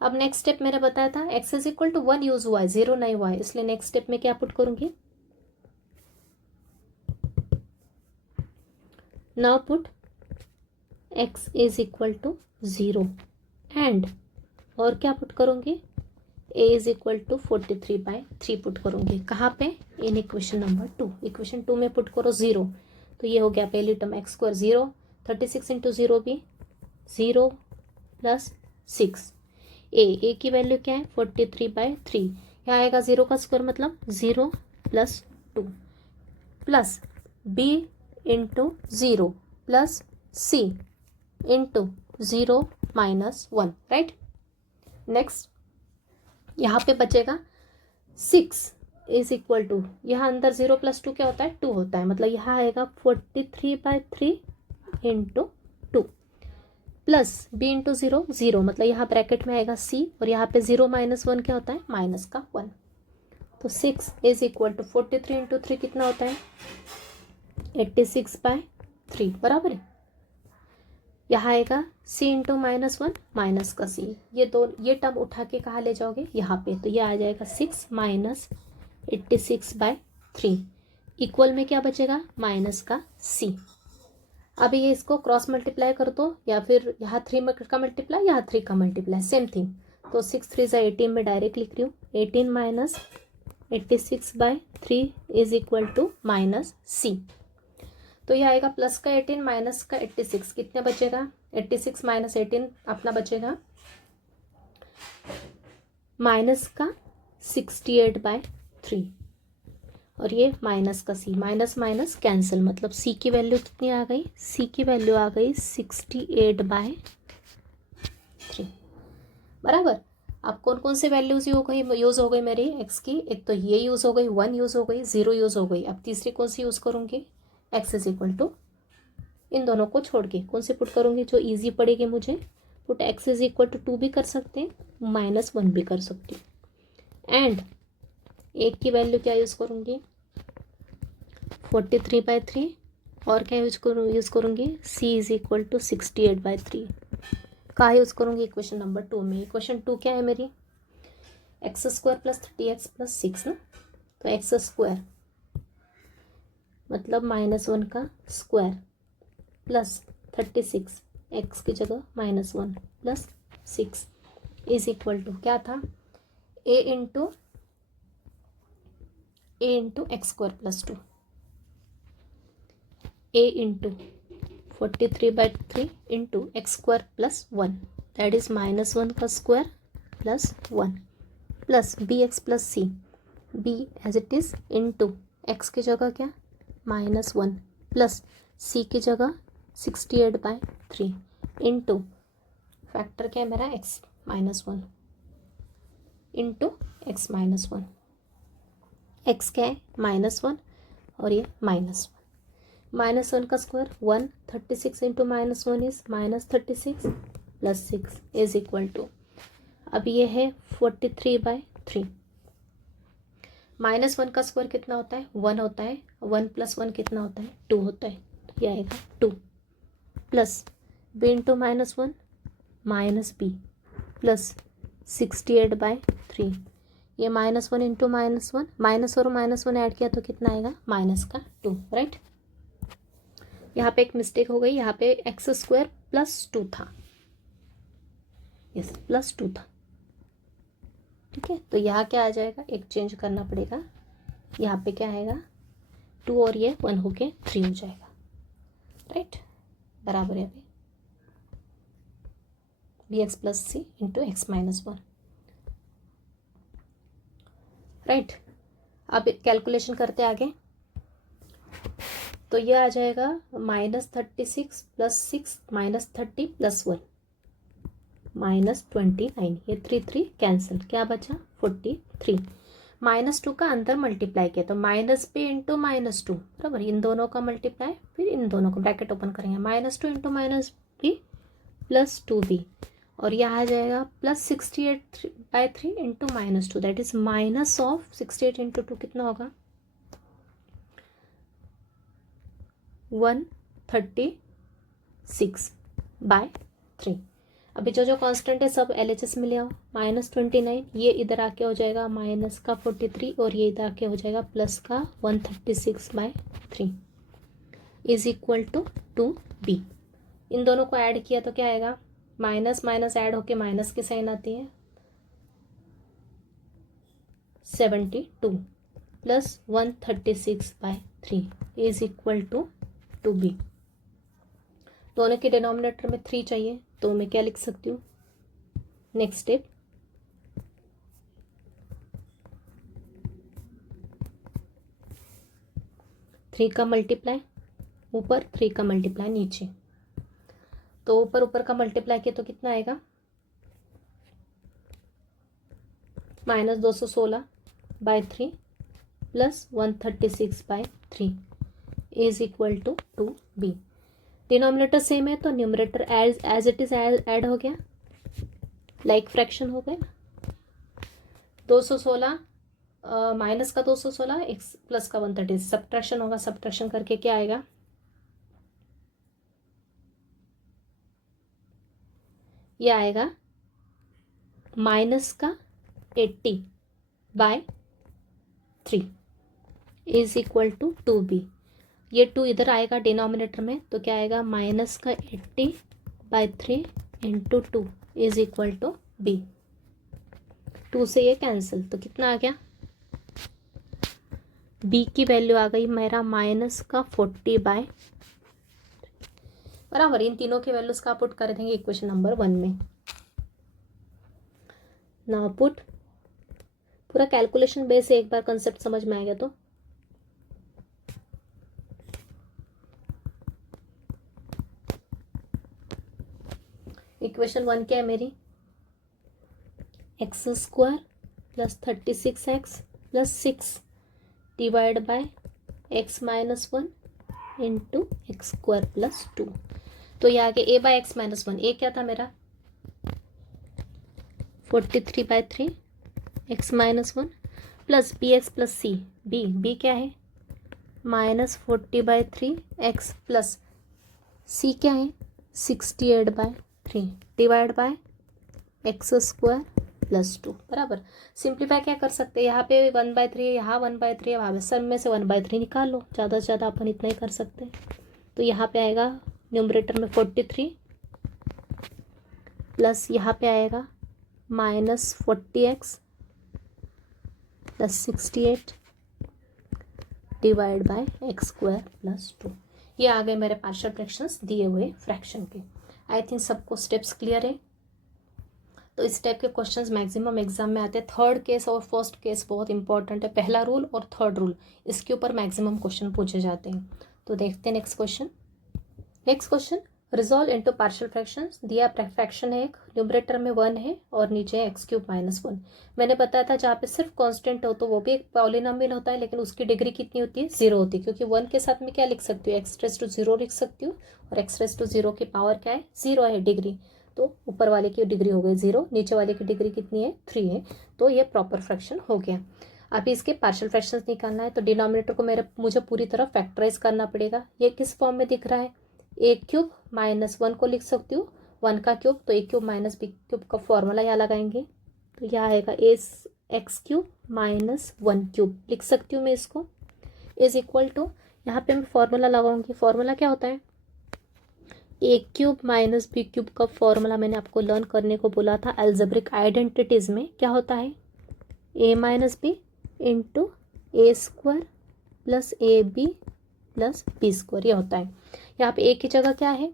अब नेक्स्ट स्टेप मैंने बताया था x is equal to 1 use हुआ है, 0 नहीं हुआ है, इसलिए नेक्स्ट स्टेप में क्या पुट करूंगी, now put x is equal to 0 and, और क्या पुट करूंगी, a is equal to 43/3 put करूंगी, कहाँ पे, इन इक्वेशन नंबर 2, इक्वेशन 2 में पुट करो 0, तो ये हो गया पहली टर्म x स्क्वायर 0, 36 इंटू 0 भी 0 प्लस 6, a की वैल्यू क्या है 43/3, यहाँ आएगा 0 का स्क्वायर मतलब 0 plus 2 plus b into 0 plus c into 0 minus 1, right. Next यहाँ पे बचेगा 6 इज इक्वल टू, यहाँ अंदर 0 प्लस 2 क्या होता है, 2 होता है, मतलब यहाँ आएगा 43/3 इंटू 2 प्लस b इंटू 0 0, मतलब यहाँ ब्रैकेट में आएगा c, और यहाँ पे 0 माइनस 1 क्या होता है, माइनस का 1, तो 6 इज इक्वल टू 43 इंटू 3 कितना होता है, 86/3, बराबर है। यहाँ आएगा c इंटू माइनस 1 माइनस का c, ये टर्म उठा के कहाँ ले जाओगे, यहाँ पे, तो ये आ जाएगा 6 माइनस 86/3, इक्वल में क्या बचेगा, माइनस का c। अभी ये इसको क्रॉस मल्टीप्लाई कर दो, या फिर यहाँ 3 का मल्टीप्लाई, यहाँ 3 का मल्टीप्लाई, सेम थिंग, तो 6 3 ज़ा 18 में डायरेक्ट लिख रही हूँ, 18 minus 86/3 is equal to minus c, तो ये आएगा प्लस का 18 माइनस का 86, कितने बचेगा, 86 माइनस 18 अपना बचेगा माइनस का 68/3, और ये माइनस का c, माइनस माइनस कैंसिल, मतलब c की वैल्यू कितनी आ गई, c की वैल्यू आ गई 68/3, बराबर। अब कौन कौन से वैल्यूज यूज़ हो गई मेरी x की, एक तो ये यूज़ हो गई, 1 यूज़ हो गई, 0 यूज़ हो गई, अब तीसरी कौन सी यूज़ करूँगी, x इज इक्वल टू, इन दोनों को छोड़ के कौन सी पुट करूँगी, जो इजी पड़ेगी मुझे, put x is equal to 2 भी कर सकते हैं, -1 भी कर सकती हूँ, एंड एक की वैल्यू क्या यूज़ करूँगी, 43/3, और क्या यूज़ करूँगी c इज इक्वल टू 68/3, कहाँ यूज़ करूँगी, इक्वेशन नंबर 2 में। इक्वेशन 2 क्या है मेरी, x square plus 30x plus 6 ना, तो x स्क्वायर मतलब -1 का स्क्वायर प्लस 36, x की जगह -1 प्लस 6 इज इक्वल टू क्या था, a into x square plus 2, a into 43/3 into x square plus 1, that is -1 का square plus 1 plus bx plus c, b as it is into x की जगह क्या -1 plus c की जगह 68/3 into factor क्या है मेरा x-1 इंटू x-1, x क्या है -1 और ये -1 का square 1, 36 into -1 is -36 plus 6 is equal to, अब ये है 43/3, -1 का स्क्वायर कितना होता है 1 होता है, 1 प्लस 1 कितना होता है 2 होता है, तो ये आएगा 2 plus b into -1 minus b plus 68/3। ये -1 इंटू -1, माइनस और -1 ऐड किया तो कितना आएगा -2, राइट। यहाँ पे एक मिस्टेक हो गई, यहाँ पे x² +2 था, यस +2 था, ठीक है। तो यहाँ क्या आ जाएगा, एक चेंज करना पड़ेगा, यहाँ पे क्या आएगा 2 और ये 1 होके 3 हो जाएगा, राइट। बराबर है अभी bx + c into x - 1, right. अब कैलकुलेशन करते आगे, तो ये आ जाएगा -36 + 6 -30 + 1 -29। ये 3 कैंसिल, क्या बचा 43। -2 का अंदर मल्टीप्लाई किया तो -b इंटू -2, बराबर। इन दोनों का मल्टीप्लाई, फिर इन दोनों को ब्रैकेट ओपन करेंगे, -2 इंटू -b प्लस 2b, और यह आ जाएगा +68/3 इंटू -2, दैट इज -68 इंटू 2 कितना होगा 136/3। अभी जो कांस्टेंट है सब LHS में ले आओ, -29 ये इधर आके हो जाएगा -43, और ये इधर आके हो जाएगा +136/3 इज इक्वल टू 2b। इन दोनों को ऐड किया तो क्या आएगा, माइनस माइनस ऐड होके माइनस की साइन आती है, 72 plus 136/3 is equal to 2b। दोनों के डिनोमिनेटर में 3 चाहिए, तो मैं क्या लिख सकती हूँ, नेक्स्ट स्टेप, थ्री का मल्टीप्लाई ऊपर, 3 का मल्टीप्लाई नीचे। तो ऊपर का मल्टीप्लाई किया तो कितना आएगा -216/3 plus 136/3 is equal to 2b। Denominator same है तो numerator as it is add हो गया, लाइक फ्रैक्शन हो गया। 216 माइनस का 216 x प्लस का 130, सब्ट्रैक्शन होगा, सब्ट्रैक्शन करके क्या आएगा, ये आएगा माइनस का 80/3 इज इक्वल टू 2b। ये 2 इधर आएगा डिनोमिनेटर में, तो क्या आएगा माइनस का 80/3 into 2 is equal to b। 2 से ये कैंसिल, तो कितना आ गया, b की वैल्यू आ गई मेरा -40/, बराबर। इन तीनों के वैल्यूज का पुट कर देंगे इक्वेशन नंबर 1 में। नाउ पुट, पूरा कैलकुलेशन बेस एक बार कंसेप्ट समझ में आ गया तो इक्वेशन 1 क्या है मेरी, x² + 36x + 6 divide bye x - 1 into x² + 2। तो ये आगे a/x - 1, a क्या था मेरा 43/3 x - 1 plus bx + c, b क्या है -40/3 x प्लस c क्या है 68/3 डिवाइड बाय x² + 2, बराबर। सिंप्लीफाई क्या कर सकते हैं, यहाँ पे 1/3, यहाँ 1/3, वहाँ पे सब में से 1/3 निकाल लो, ज़्यादा से ज़्यादा अपन इतना ही कर सकते हैं। तो यहाँ पे आएगा न्यूमरेटर में 43 प्लस यहाँ पे आएगा -40x + 68 डिवाइड बाय x² + 2। ये आ गए मेरे पार्शियल फ्रैक्शंस दिए हुए फ्रैक्शन के। आई थिंक सबको स्टेप्स क्लियर है। तो इस टाइप के क्वेश्चंस मैक्सिमम एग्जाम में आते हैं। थर्ड केस और फर्स्ट केस बहुत इंपॉर्टेंट है, पहला रूल और थर्ड रूल, इसके ऊपर मैक्सिमम क्वेश्चन पूछे जाते हैं। तो देखते हैं next question. Next question, resolve into partial fractions. दिया फ्रैक्शन है, एक न्यूमरेटर में 1 है और नीचे x³ - 1। मैंने बताया था जहाँ पे सिर्फ कांस्टेंट हो तो वो भी एक पॉलिनोमियल होता है, लेकिन उसकी डिग्री कितनी होती है 0 होती है, क्योंकि 1 के साथ में क्या लिख सकती हूँ x⁻0 लिख सकती हूँ, और x⁻0 की पावर क्या है 0 है डिग्री, तो ऊपर वाले की डिग्री हो गई 0, नीचे वाले की डिग्री कितनी है 3 है, तो ये प्रॉपर फ्रैक्शन हो गया। अभी इसके पार्शियल फ्रैक्शंस निकालना है, तो डिनोमिनेटर को मुझे पूरी तरह फैक्टराइज करना पड़ेगा। ये किस फॉर्म में दिख रहा है, ए क्यूब माइनस 1 को लिख सकती हूँ 1 का क्यूब, तो ए क्यूब माइनस बी क्यूब का फॉर्मूला यहाँ लगाएंगे, तो यहाँ आएगा एक्स क्यूब माइनस 1 क्यूब लिख सकती हूँ मैं इसको, इज इक्वल टू, यहाँ पे मैं फॉर्मूला लगाऊंगी। फॉर्मूला क्या होता है, a cube minus b cube का फॉर्मूला मैंने आपको लर्न करने को बोला था अलजेब्रिक आइडेंटिटीज में। क्या होता है, a minus b into A square plus a b plus B square, ये होता है। यहाँ पे ए की जगह क्या है,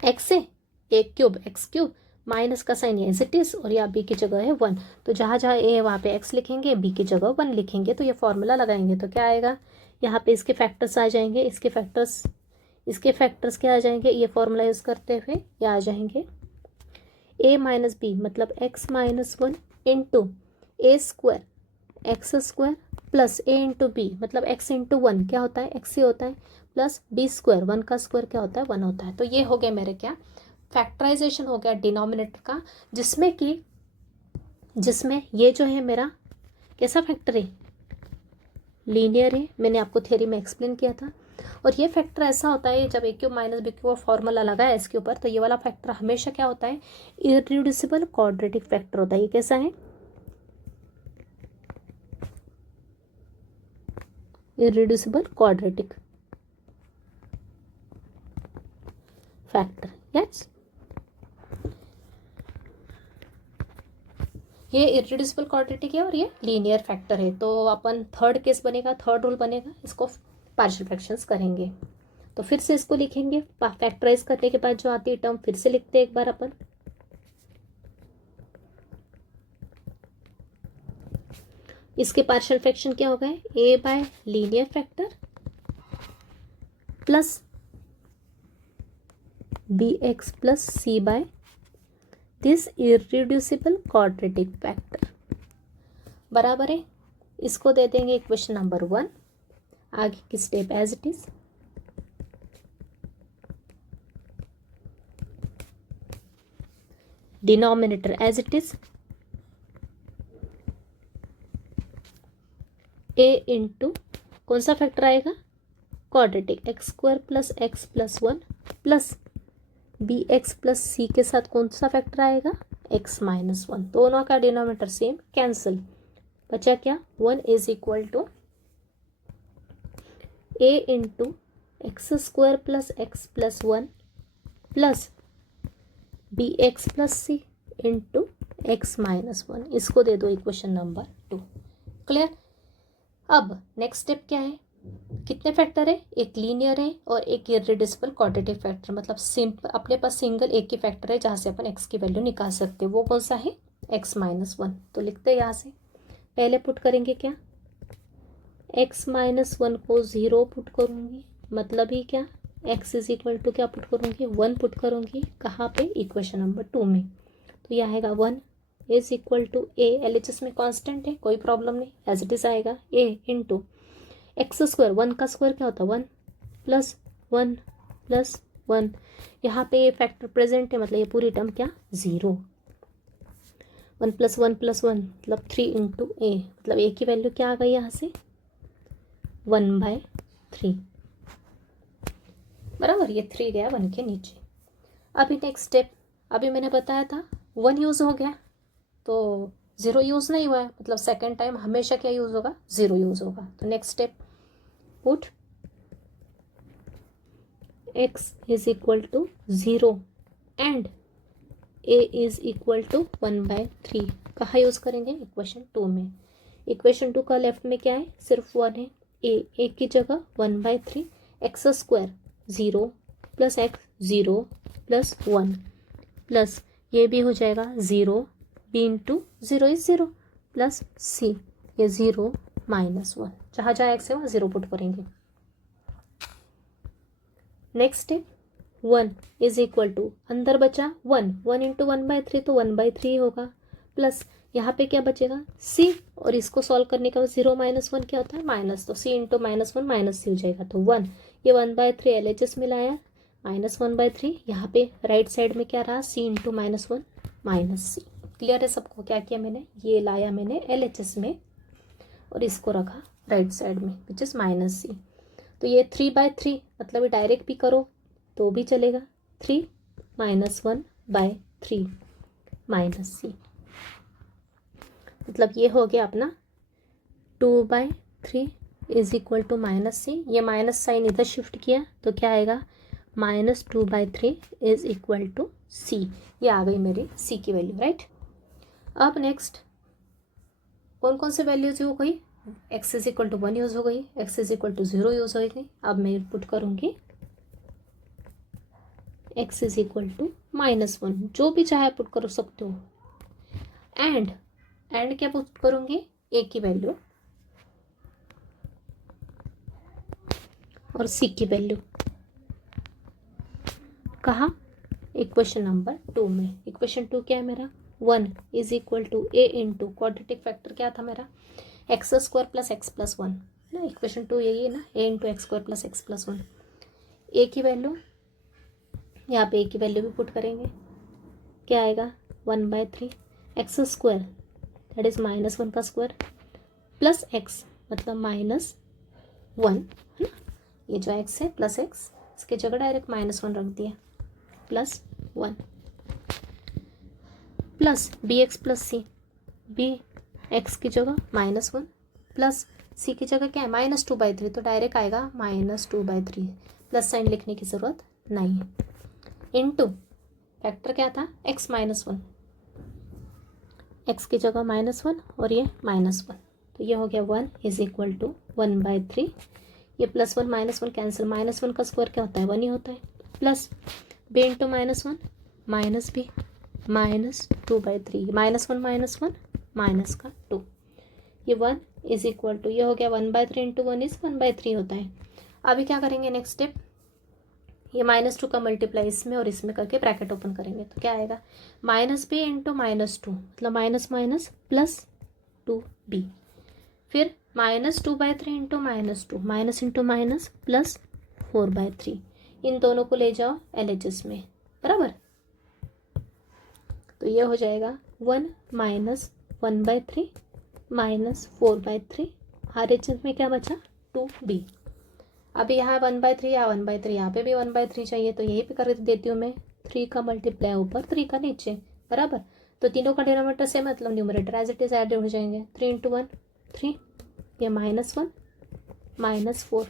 एक्स है, a cube x cube, minus का साइन एज इट इज, और यहाँ बी की जगह है 1, तो जहाँ जहाँ ए है वहाँ पे एक्स लिखेंगे, बी की जगह 1 लिखेंगे, तो ये फॉर्मूला लगाएंगे तो क्या आएगा, यहाँ पे इसके फैक्टर्स आ जाएंगे, इसके फैक्टर्स क्या आ जाएंगे, ये फॉर्मूला यूज़ करते हुए ये आ जाएंगे, ए माइनस बी मतलब एक्स माइनस 1 इंटू ए स्क्वायर एक्स स्क्वायर प्लस ए इंटू बी मतलब एक्स इंटू 1 क्या होता है, एक्स ही होता है, प्लस बी स्क्वायर 1 का स्क्वायर क्या होता है, 1 होता है। तो ये हो गया मेरे क्या, फैक्टराइजेशन हो गया डिनोमिनेटर का, जिसमें ये जो है मेरा कैसा फैक्टर है, लीनियर है, मैंने आपको थ्योरी में एक्सप्लेन किया था। और ये फैक्टर ऐसा होता है जब a cube minus b cube formula लगा है इसके ऊपर, तो ये वाला फैक्टर हमेशा क्या होता है, इररिड्यूसिबल क्वाड्रेटिक फैक्टर होता है। ये कैसा है, इररिड्यूसिबल क्वाड्रेटिक फैक्टर, यस। ये इररिड्यूसिबल क्वाड्रेटिक है और ये लीनियर फैक्टर है। तो अपन थर्ड केस बनेगा, थर्ड रूल बनेगा, इसको पार्शियल फ्रैक्शंस करेंगे। तो फिर से इसको लिखेंगे, फैक्टराइज करने के बाद जो आती है टर्म फिर से लिखते हैं एक बार अपन। इसके पार्शियल फ्रैक्शन क्या हो गए, a by linear factor plus B x plus C by this irreducible quadratic factor, बराबर है। इसको दे देंगे इक्वेशन नंबर 1, आगे की step as it is, denominator as it is a into कौन सा फैक्टर आएगा, quadratic x square plus x plus 1 plus B x plus c के साथ कौन सा फैक्टर आएगा, एक्स माइनस 1, दोनों का डिनोमिनेटर सेम, कैंसिल, बचा क्या, 1 is equal to A into x square plus x plus 1 plus B x plus C into x minus 1, इसको दे दो इक्वेशन नंबर 2। क्लियर। अब नेक्स्ट स्टेप क्या है, कितने फैक्टर है, एक लीनियर है और एक इररिड्यूसिबल क्वाड्रेटिक फैक्टर, मतलब सिंपल अपने पास सिंगल एक ही फैक्टर है जहाँ से अपन एक्स की वैल्यू निकाल सकते हैं, वो कौन सा है, एक्स माइनस 1। तो लिखते हैं यहाँ से, पहले पुट करेंगे क्या, एक्स माइनस 1 को 0 पुट करूँगी, मतलब ही क्या, एक्स इज इक्वल टू क्या पुट करूँगी, 1 पुट करूँगी, कहाँ पे, इक्वेशन नंबर 2 में। तो यह आएगा 1 is equal to A, LHS में कांस्टेंट है कोई प्रॉब्लम नहीं, एज इट इज आएगा, ए इंटू एक्स स्क्वायर 1 का स्क्वायर क्या होता है 1 प्लस 1 प्लस 1, यहाँ पे ये फैक्टर प्रेजेंट है मतलब ये पूरी टर्म क्या 0, 1 प्लस 1 प्लस 1 मतलब 3 इंटू ए, मतलब ए की वैल्यू क्या आ गई यहाँ से 1/3, बराबर, ये 3 गया 1 के नीचे। अभी नेक्स्ट स्टेप, अभी मैंने बताया था 1 यूज़ हो गया तो 0 यूज़ नहीं हुआ है, मतलब सेकेंड टाइम हमेशा क्या यूज़ होगा, 0 यूज़ होगा। तो next step, put x is equal to 0 and a is equal to 1/3, कहाँ यूज़ करेंगे, इक्वेशन 2 में। इक्वेशन 2 का लेफ्ट में क्या है, सिर्फ 1 है, a की जगह 1/3 x square 0 plus x 0 plus 1 plus ये भी हो जाएगा 0, b into 0 is 0 plus c, ये 0 माइनस 1, जहाँ जहाँ एक्स है वहाँ 0 पुट करेंगे। Next step, 1 is equal to अंदर बचा 1 इंटू 1/3 तो 1/3 होगा, प्लस यहाँ पे क्या बचेगा c, और इसको सॉल्व करने का 0 माइनस 1 क्या होता है माइनस, तो c इंटू -1 माइनस c हो जाएगा, तो 1 ये 1/3 एलएचएस में लाया, -1/3 यहाँ पे राइट साइड में क्या रहा c into -1 minus c। Clear है सबको, क्या किया मैंने, ये लाया मैंने एलएचएस में और इसको रखा राइट साइड में विच इज़ -c। तो ये 3/3 मतलब ये डायरेक्ट भी करो तो भी चलेगा, 3 - 1/3 -c, मतलब ये हो गया अपना 2/3 इज इक्वल टू -c। ये माइनस साइन इधर शिफ्ट किया तो क्या आएगा, -2/3 इज इक्वल टू c। ये आ गई मेरी c की वैल्यू, राइट। अब नेक्स्ट कौन कौन से वैल्यूज हो गई, x is equal to 1 use हो गई, x is equal to 0 use हो गई। अब मैं पुट करूँगी x इज इक्वल टू -1, जो भी चाहे पुट कर सकते हो। एंड क्या पुट करूँगी, a की वैल्यू और c की वैल्यू कहाँ, इक्वेशन नंबर 2 में। इक्वेशन 2 क्या है मेरा, 1 is equal to a into quadratic factor क्या था मेरा, x² प्लस x प्लस 1 ना। इक्वेशन 2 यही है ना, a into x² plus x plus 1। a की वैल्यू यहाँ पे a की वैल्यू भी पुट करेंगे, क्या आएगा 1/3 x² दैट इज -1 का स्क्वायर प्लस x मतलब -1 है ना। ये जो x है प्लस x, इसके जगह डायरेक्ट -1 रख दिया plus 1 plus bx plus c, bx की जगह -1 प्लस c की जगह क्या है -2/3, तो डायरेक्ट आएगा -2/3, प्लस साइन लिखने की ज़रूरत नहीं है। इनटू फैक्टर क्या था x -1, x की जगह -1 और ये -1, तो ये हो गया 1 इज इक्वल टू 1/3। ये +1 -1 कैंसिल, -1 का स्क्वायर क्या होता है 1 ही होता है, plus b into -1 minus b -2/3, -1 minus का 2, ये 1 इज इक्वल टू, ये हो गया 1/3 इंटू 1 इज 1/3 होता है। अभी क्या करेंगे नेक्स्ट स्टेप, ये -2 का मल्टीप्लाई इसमें और इसमें करके ब्रैकेट ओपन करेंगे तो क्या आएगा -b इंटू -2 मतलब माइनस माइनस प्लस 2b, फिर -2/3 into -2 minus into minus plus 4/3, इन दोनों को ले जाओ LHS में, बराबर। तो ये हो जाएगा 1 - 1/3 माइनस 4/3, RHS में क्या बचा 2b। अभी यहाँ 1/3 या 1/3, यहाँ पे भी 1/3 चाहिए तो यही पे कर देती हूँ मैं, 3 का मल्टीप्लाई ऊपर 3 का नीचे, बराबर। तो तीनों का डिनोमिनेटर से मतलब numerator as it is add हो जाएंगे, 3 इंटू 1 3, ये -1 -4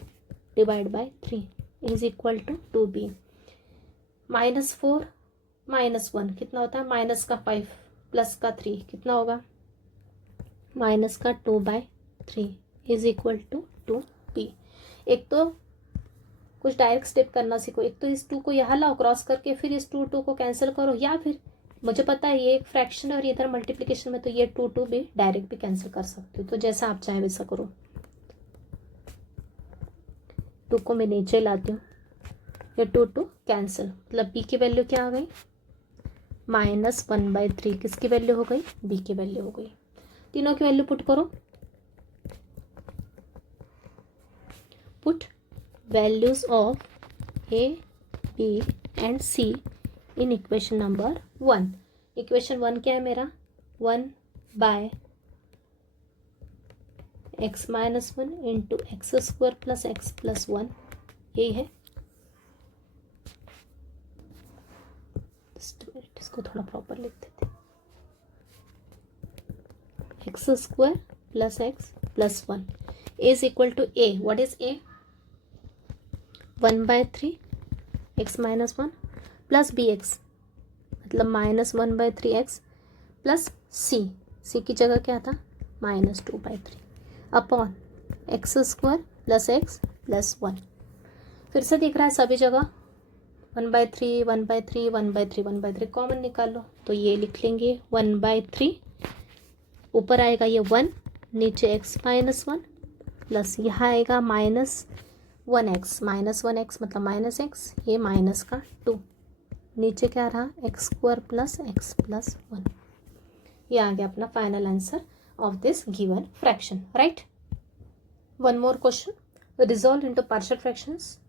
divide by 3 is equal to 2b। -4 -1 कितना होता है, माइनस का 5 प्लस का 3 कितना होगा, माइनस का 2/3 इज इक्वल टू 2b। एक तो कुछ डायरेक्ट स्टेप करना सीखो, एक तो इस 2 को यहाँ लाओ क्रॉस करके, फिर इस 2 को कैंसिल करो, या फिर मुझे पता है ये एक फ्रैक्शन और इधर मल्टीप्लिकेशन में तो ये 2 भी डायरेक्ट भी कैंसिल कर सकते हो, तो जैसा आप चाहें वैसा करो। 2 को मैं नीचे लाती हूँ, ये 2 कैंसिल, मतलब b की वैल्यू क्या आ गई -1/3, किसकी वैल्यू हो गई b की वैल्यू हो गई। तीनों की वैल्यू पुट करो, put values of a, b and c in equation number 1। Equation 1 क्या है मेरा 1/x -1 into x² plus x plus 1, यही है। इसको थोड़ा प्रॉपर लिख देते, x² plus x plus 1 is equal to a, what is a 1/3 x -1 plus bx मतलब -1/3x प्लस c की जगह क्या था -2/3 upon x² plus x plus 1। फिर से दिख रहा है सभी जगह 1/3 1/3 1/3 1/3 कॉमन निकाल लो, तो ये लिख लेंगे 1/3, ऊपर आएगा ये 1, नीचे x -1 प्लस यहाँ आएगा -1x मतलब -x, ये माइनस का 2, नीचे क्या रहा x² प्लस x प्लस 1। ये आ गया अपना final answer of this given fraction, right. One more question, resolve into partial fractions.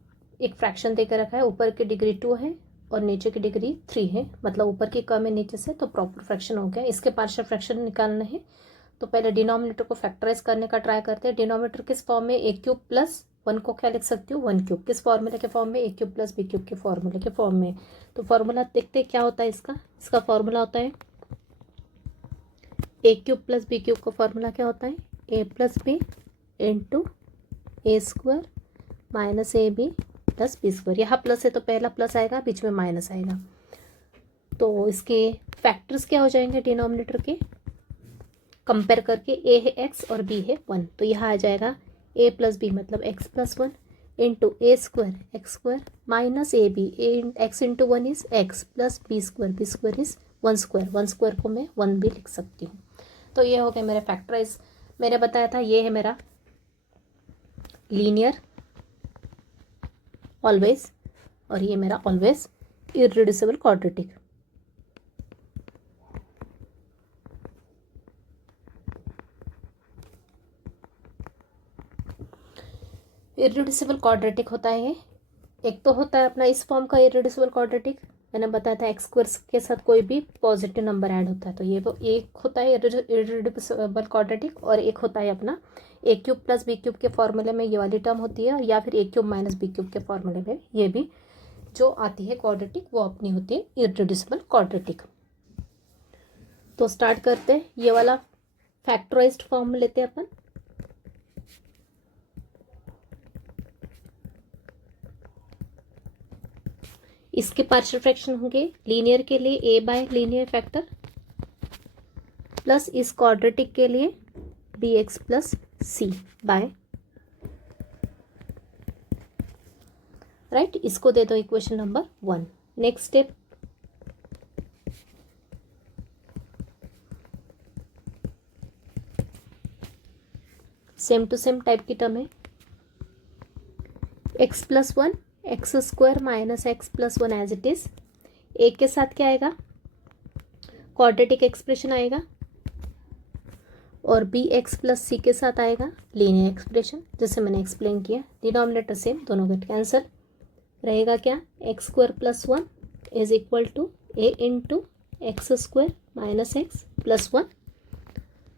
एक फ्रैक्शन देकर रखा है, ऊपर की डिग्री 2 है और नीचे की डिग्री 3 है, मतलब ऊपर की कम है नीचे से, तो प्रॉपर फ्रैक्शन हो गया। इसके पार्शियल फ्रैक्शन निकालना है, तो पहले डिनोमिनेटर को फैक्टराइज करने का ट्राई करते हैं। डिनोमिनेटर किस फॉर्म में, ए क्यूब प्लस वन को क्या लिख सकती हूँ, वन क्यूब, किस फॉर्मूले के फॉर्म में, ए क्यूब प्लस बी क्यूब के फॉर्मूले के फॉर्म में। तो फॉर्मूला देखते हैं क्या होता है इसका फॉर्मूला होता है a cube plus b cube का फॉर्मूला क्या होता है, a plus b into A square minus A b plus B square. यहाँ प्लस है तो पहला प्लस आएगा, बीच में माइनस आएगा, तो इसके फैक्टर्स क्या हो जाएंगे डिनोमिनेटर के, कंपेयर करके ए है एक्स और बी है वन, तो यहाँ आ जाएगा ए प्लस बी मतलब x plus one into A square x square minus A B, x into one is x plus B square is one square को मैं वन भी लिख सकती हूँ। तो ये हो गया मेरा फैक्टराइज। मैंने बताया था ये है मेरा लीनियर ऑलवेज और ये मेरा always irreducible quadratic. Irreducible quadratic होता है, एक तो होता है अपना इस फॉर्म का इररिड्यूसिबल क्वाड्रेटिक, मैंने बताया था एक्स स्क्वायर के साथ कोई भी पॉजिटिव नंबर ऐड होता है, तो ये वो एक होता है इररिड्यूसिबल क्वाड्रेटिक, और एक होता है अपना ए क्यूब प्लस बी क्यूब के फॉर्मूले में ये वाली टर्म होती है, या फिर ए क्यूब माइनस बी क्यूब के फॉर्मूले में ये भी जो आती है क्वाड्रेटिक वो अपनी होती है इररिड्यूसिबल क्वाड्रेटिक। तो स्टार्ट करते हैं, ये वाला फैक्टराइज्ड फॉर्म लेते हैं अपन। इसके पार्शियल फ्रैक्शन होंगे लीनियर के लिए A by linear factor plus इस क्वाड्रेटिक के लिए B x plus C by, right, इसको दे दो equation number 1। Next step, same to same type की टर्म है, x plus one x square minus x plus one as it is, एक के साथ क्या आएगा, क्वाड्रेटिक एक्सप्रेशन आएगा, और बी एक्स प्लस सी के साथ आएगा लीनियर एक्सप्रेशन, जैसे मैंने एक्सप्लेन किया। डिनोमिनेटर सेम, दोनों गेट कैंसल, रहेगा क्या, x square plus one is equal to A into x square minus x plus one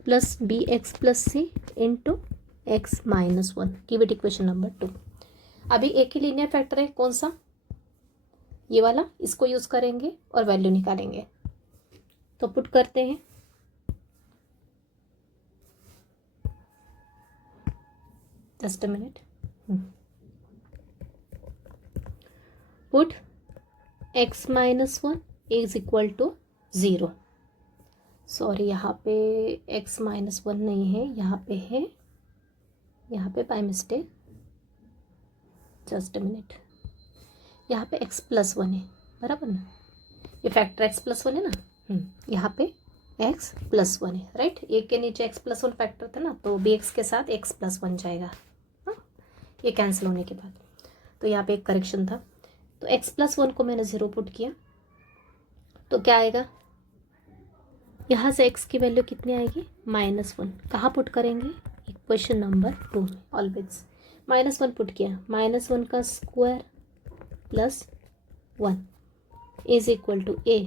plus B x plus C into x minus one, give it equation number 2। अभी एक ही linear factor है, कौन सा, ये वाला, इसको यूज करेंगे और वैल्यू निकालेंगे। तो पुट करते हैं, just a minute, put x minus one is equal to 0, sorry यहाँ पे एक्स माइनस वन नहीं है, यहाँ पे है, यहाँ पे by mistake, just a minute, यहाँ पे x प्लस वन है, बराबर ना, ये फैक्टर x प्लस वन है ना, यहाँ पे x प्लस वन है, राइट, एक के नीचे x प्लस वन फैक्टर था ना, तो bx के साथ x प्लस वन जाएगा, हाँ, ये कैंसिल होने के बाद, तो यहाँ पे एक करेक्शन था, तो x प्लस वन को मैंने 0 पुट किया, तो क्या आएगा, यहाँ से x की वैल्यू कितनी आएगी, -1, कहाँ पुट करेंगे, इक्वेशन नंबर 2 में, ऑलवेज -1 पुट किया, -1 का square plus 1 is equal to A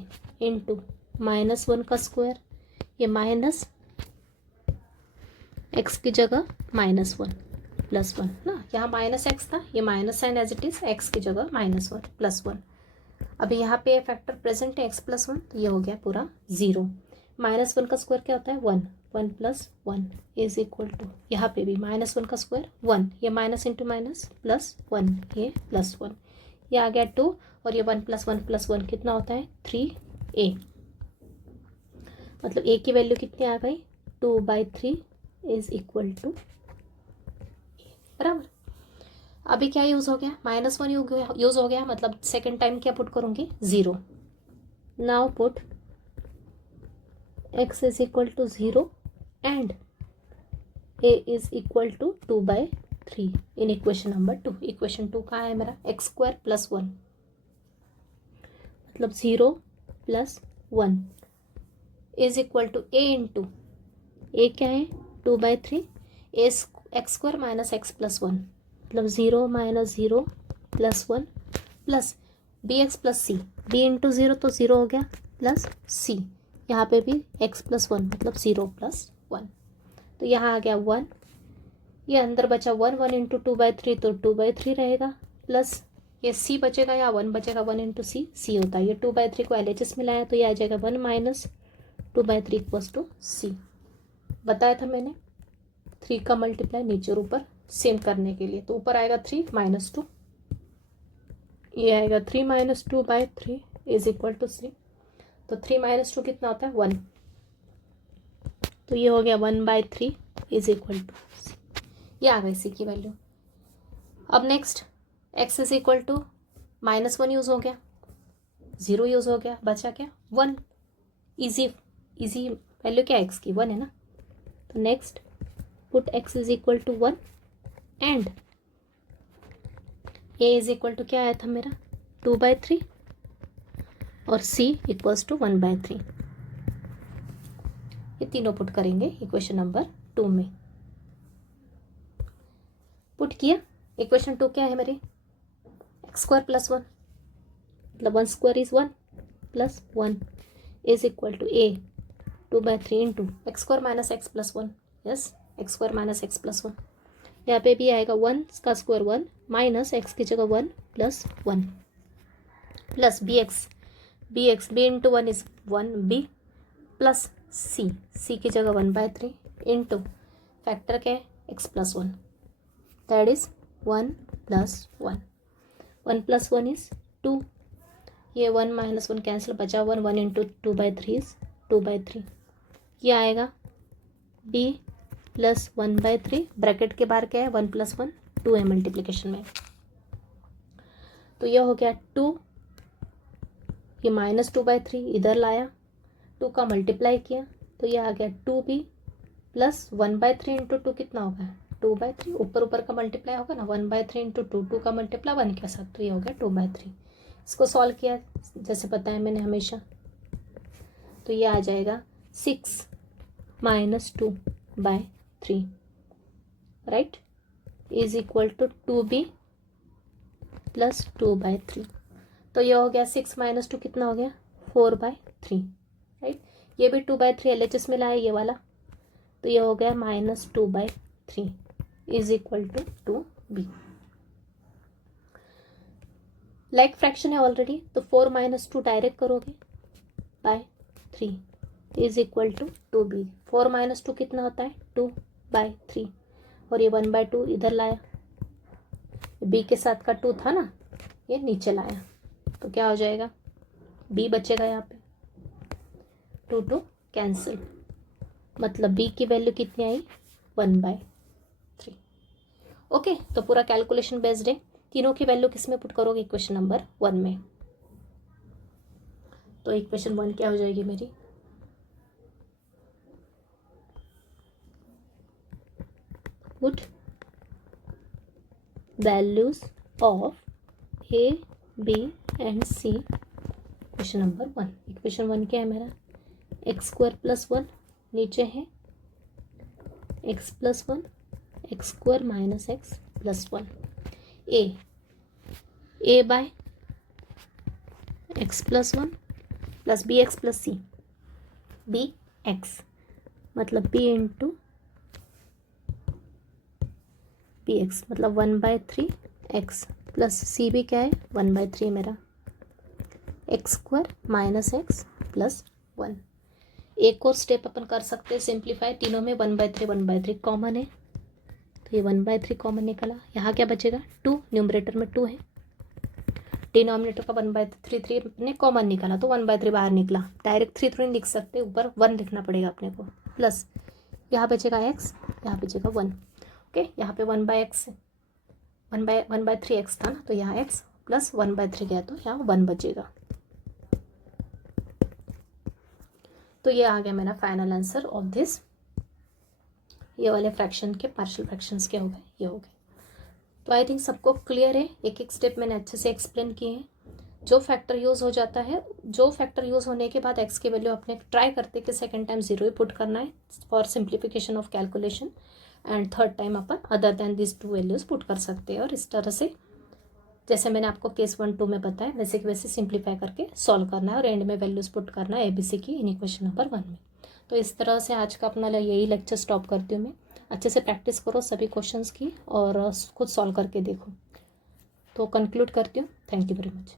into -1 का स्क्वायर, ये माइनस एक्स की जगह -1 प्लस 1 ना, यहाँ माइनस एक्स था, ये minus sign as it is, x की जगह -1 प्लस 1, अभी यहाँ पे फैक्टर प्रेजेंट है x प्लस 1, तो ये हो गया पूरा 0, -1 का स्क्वायर क्या होता है 1, 1 प्लस 1 इज इक्वल टू, यहाँ पे भी -1 का स्क्वायर 1, ये माइनस इंटू माइनस प्लस 1, ये प्लस 1, ये आ गया 2, और ये 1 प्लस 1 प्लस 1 कितना होता है 3a, मतलब a की वैल्यू कितनी आ गई 2/3 इज इक्वल टू, बराबर। अभी क्या यूज़ हो गया, -1 यूज़ हो गया, मतलब सेकेंड टाइम क्या पुट करूँगी 0, now put x is equal to 0 and a is equal to 2/3 in equation number 2। Equation 2 कहाँ है मेरा, एक्स स्क्वायर प्लस 1 मतलब 0 plus 1 is equal to a into, a क्या है 2/3, x square minus x plus 1 मतलब 0 minus 0 plus 1 plus B x plus c, b into 0 तो 0 हो गया, प्लस सी, यहाँ पे भी x प्लस 1 मतलब 0 प्लस 1, तो यहाँ आ गया 1, ये अंदर बचा 1, 1 इंटू 2/3 तो 2/3 रहेगा, प्लस ये c बचेगा, या 1 बचेगा, 1 इंटू c होता है, ये 2/3 को LHS में लाया तो ये आ जाएगा 1 माइनस 2/3 इक्वल्स टू c। बताया था मैंने 3 का मल्टीप्लाई नीचे और ऊपर सेम करने के लिए, तो ऊपर आएगा 3 माइनस 2, ये आएगा 3 minus 2/3 is equal to c। तो 3 माइनस 2 कितना होता है 1, तो ये हो गया 1/3 इज इक्वल टू c। ये आ गई c की वैल्यू। अब next x is equal to -1 use हो गया, 0 यूज़ हो गया, बचा क्या 1। इजी वैल्यू क्या x की 1 है ना। तो next put x is equal to 1 and a is equal to क्या आया था मेरा 2/3 और c इक्वल्स टू 1/3। ये तीनों पुट करेंगे इक्वेशन नंबर 2 में। पुट किया, इक्वेशन 2 क्या है मेरी x² + 1, मतलब 1² is 1 plus 1 is equal to a 2/3 into x² minus x plus 1, yes x² minus x plus 1। यहाँ पे भी आएगा 1 का स्क्वायर 1 माइनस x की जगह 1 plus 1 plus bx b into 1 is 1b plus c की जगह 1/3 इंटू फैक्टर क्या है x plus 1, that is 1 plus 1, 1 plus 1 is 2, ये 1 माइनस 1 कैंसिल, बचा 1, 1 इंटू 2/3 इज 2/3। ये आएगा b प्लस 1/3, ब्रैकेट के बाहर क्या है 1 प्लस 1 2 है मल्टीप्लिकेशन में, तो ये हो गया 2, ये -2/3 इधर लाया, 2 का मल्टीप्लाई किया तो ये आ गया 2b प्लस 1/3 इंटू 2 कितना होगा 2/3, ऊपर का मल्टीप्लाई होगा ना 1/3 इंटू 2 का मल्टीप्लाई 1 के साथ, तो ये हो गया 2/3। इसको सॉल्व किया जैसे बताया मैंने हमेशा, तो ये आ जाएगा 6 minus 2/3 right is equal to 2b plus 2/3। तो ये हो गया 6 माइनस 2 कितना हो गया 4/3 राइट। ये भी 2/3 LHS में लाया ये वाला, तो ये हो गया -2/3 is equal to 2b। Like fraction है ऑलरेडी, तो 4 माइनस 2 डायरेक्ट करोगे by 3 is equal to 2b। 4 minus 2 कितना होता है 2/3, और ये 1/2 इधर लाया, b के साथ का 2 था ना, ये नीचे लाया, तो क्या हो जाएगा b बचेगा यहाँ पे, 2 कैंसिल, मतलब b की वैल्यू कितनी आई 1/3। ओके, तो पूरा कैलकुलेशन बेस्ड है, तीनों की वैल्यू किस में पुट करोगे इक्वेशन नंबर 1 में। तो इक्वेशन 1 क्या हो जाएगी मेरी put values of a b and c equation number 1। Equation 1 क्या है मेरा x² + 1, नीचे है x plus 1 x² minus x plus 1, a by x plus 1 plus bx plus c, bx मतलब b इंटू bx मतलब 1/3 x प्लस c भी क्या है 1/3 मेरा x² माइनस x प्लस 1। एक और स्टेप अपन कर सकते हैं सिंप्लीफाई, तीनों में 1/3 कॉमन है, तो ये 1/3 कॉमन निकला। यहाँ क्या बचेगा 2, न्यूमरेटर में 2 है, डिनोमिनेटर का 1/3 ने कॉमन निकाला तो 1/3 बाहर निकला, डायरेक्ट 3 थोड़ी लिख सकते, ऊपर 1 लिखना पड़ेगा अपने को, प्लस यहाँ बचेगा x, यहाँ बचेगा 1। ओके, यहाँ पे 1/3 x था ना, तो यहाँ x प्लस 1/3 गया तो यहाँ 1 बचेगा। तो ये आ गया मेरा फाइनल आंसर ऑफ दिस, ये वाले फ्रैक्शन के पार्शियल फ्रैक्शंस के हो गए, ये हो गए। तो आई थिंक सबको क्लियर है, एक एक स्टेप मैंने अच्छे से एक्सप्लेन किए हैं। जो फैक्टर यूज़ हो जाता है, जो फैक्टर यूज़ होने के बाद एक्स की वैल्यू अपने ट्राई करते कि सेकेंड टाइम 0 ही पुट करना है for simplification of calculation, and third time upon other than this 2 values put कर सकते हैं। और इस तरह से जैसे मैंने आपको केस 1 2 में बताया वैसे सिंप्लीफाई करके सॉल्व करना है और एंड में वैल्यूज़ पुट करना है ABC की इन इक्वेशन नंबर 1 में। तो तो इस तरह से आज का अपना यही लेक्चर स्टॉप करती हूँ मैं। अच्छे से प्रैक्टिस करो सभी क्वेश्चंस की और खुद सॉल्व करके देखो। तो कंक्लूड करती हूँ। Thank you very much.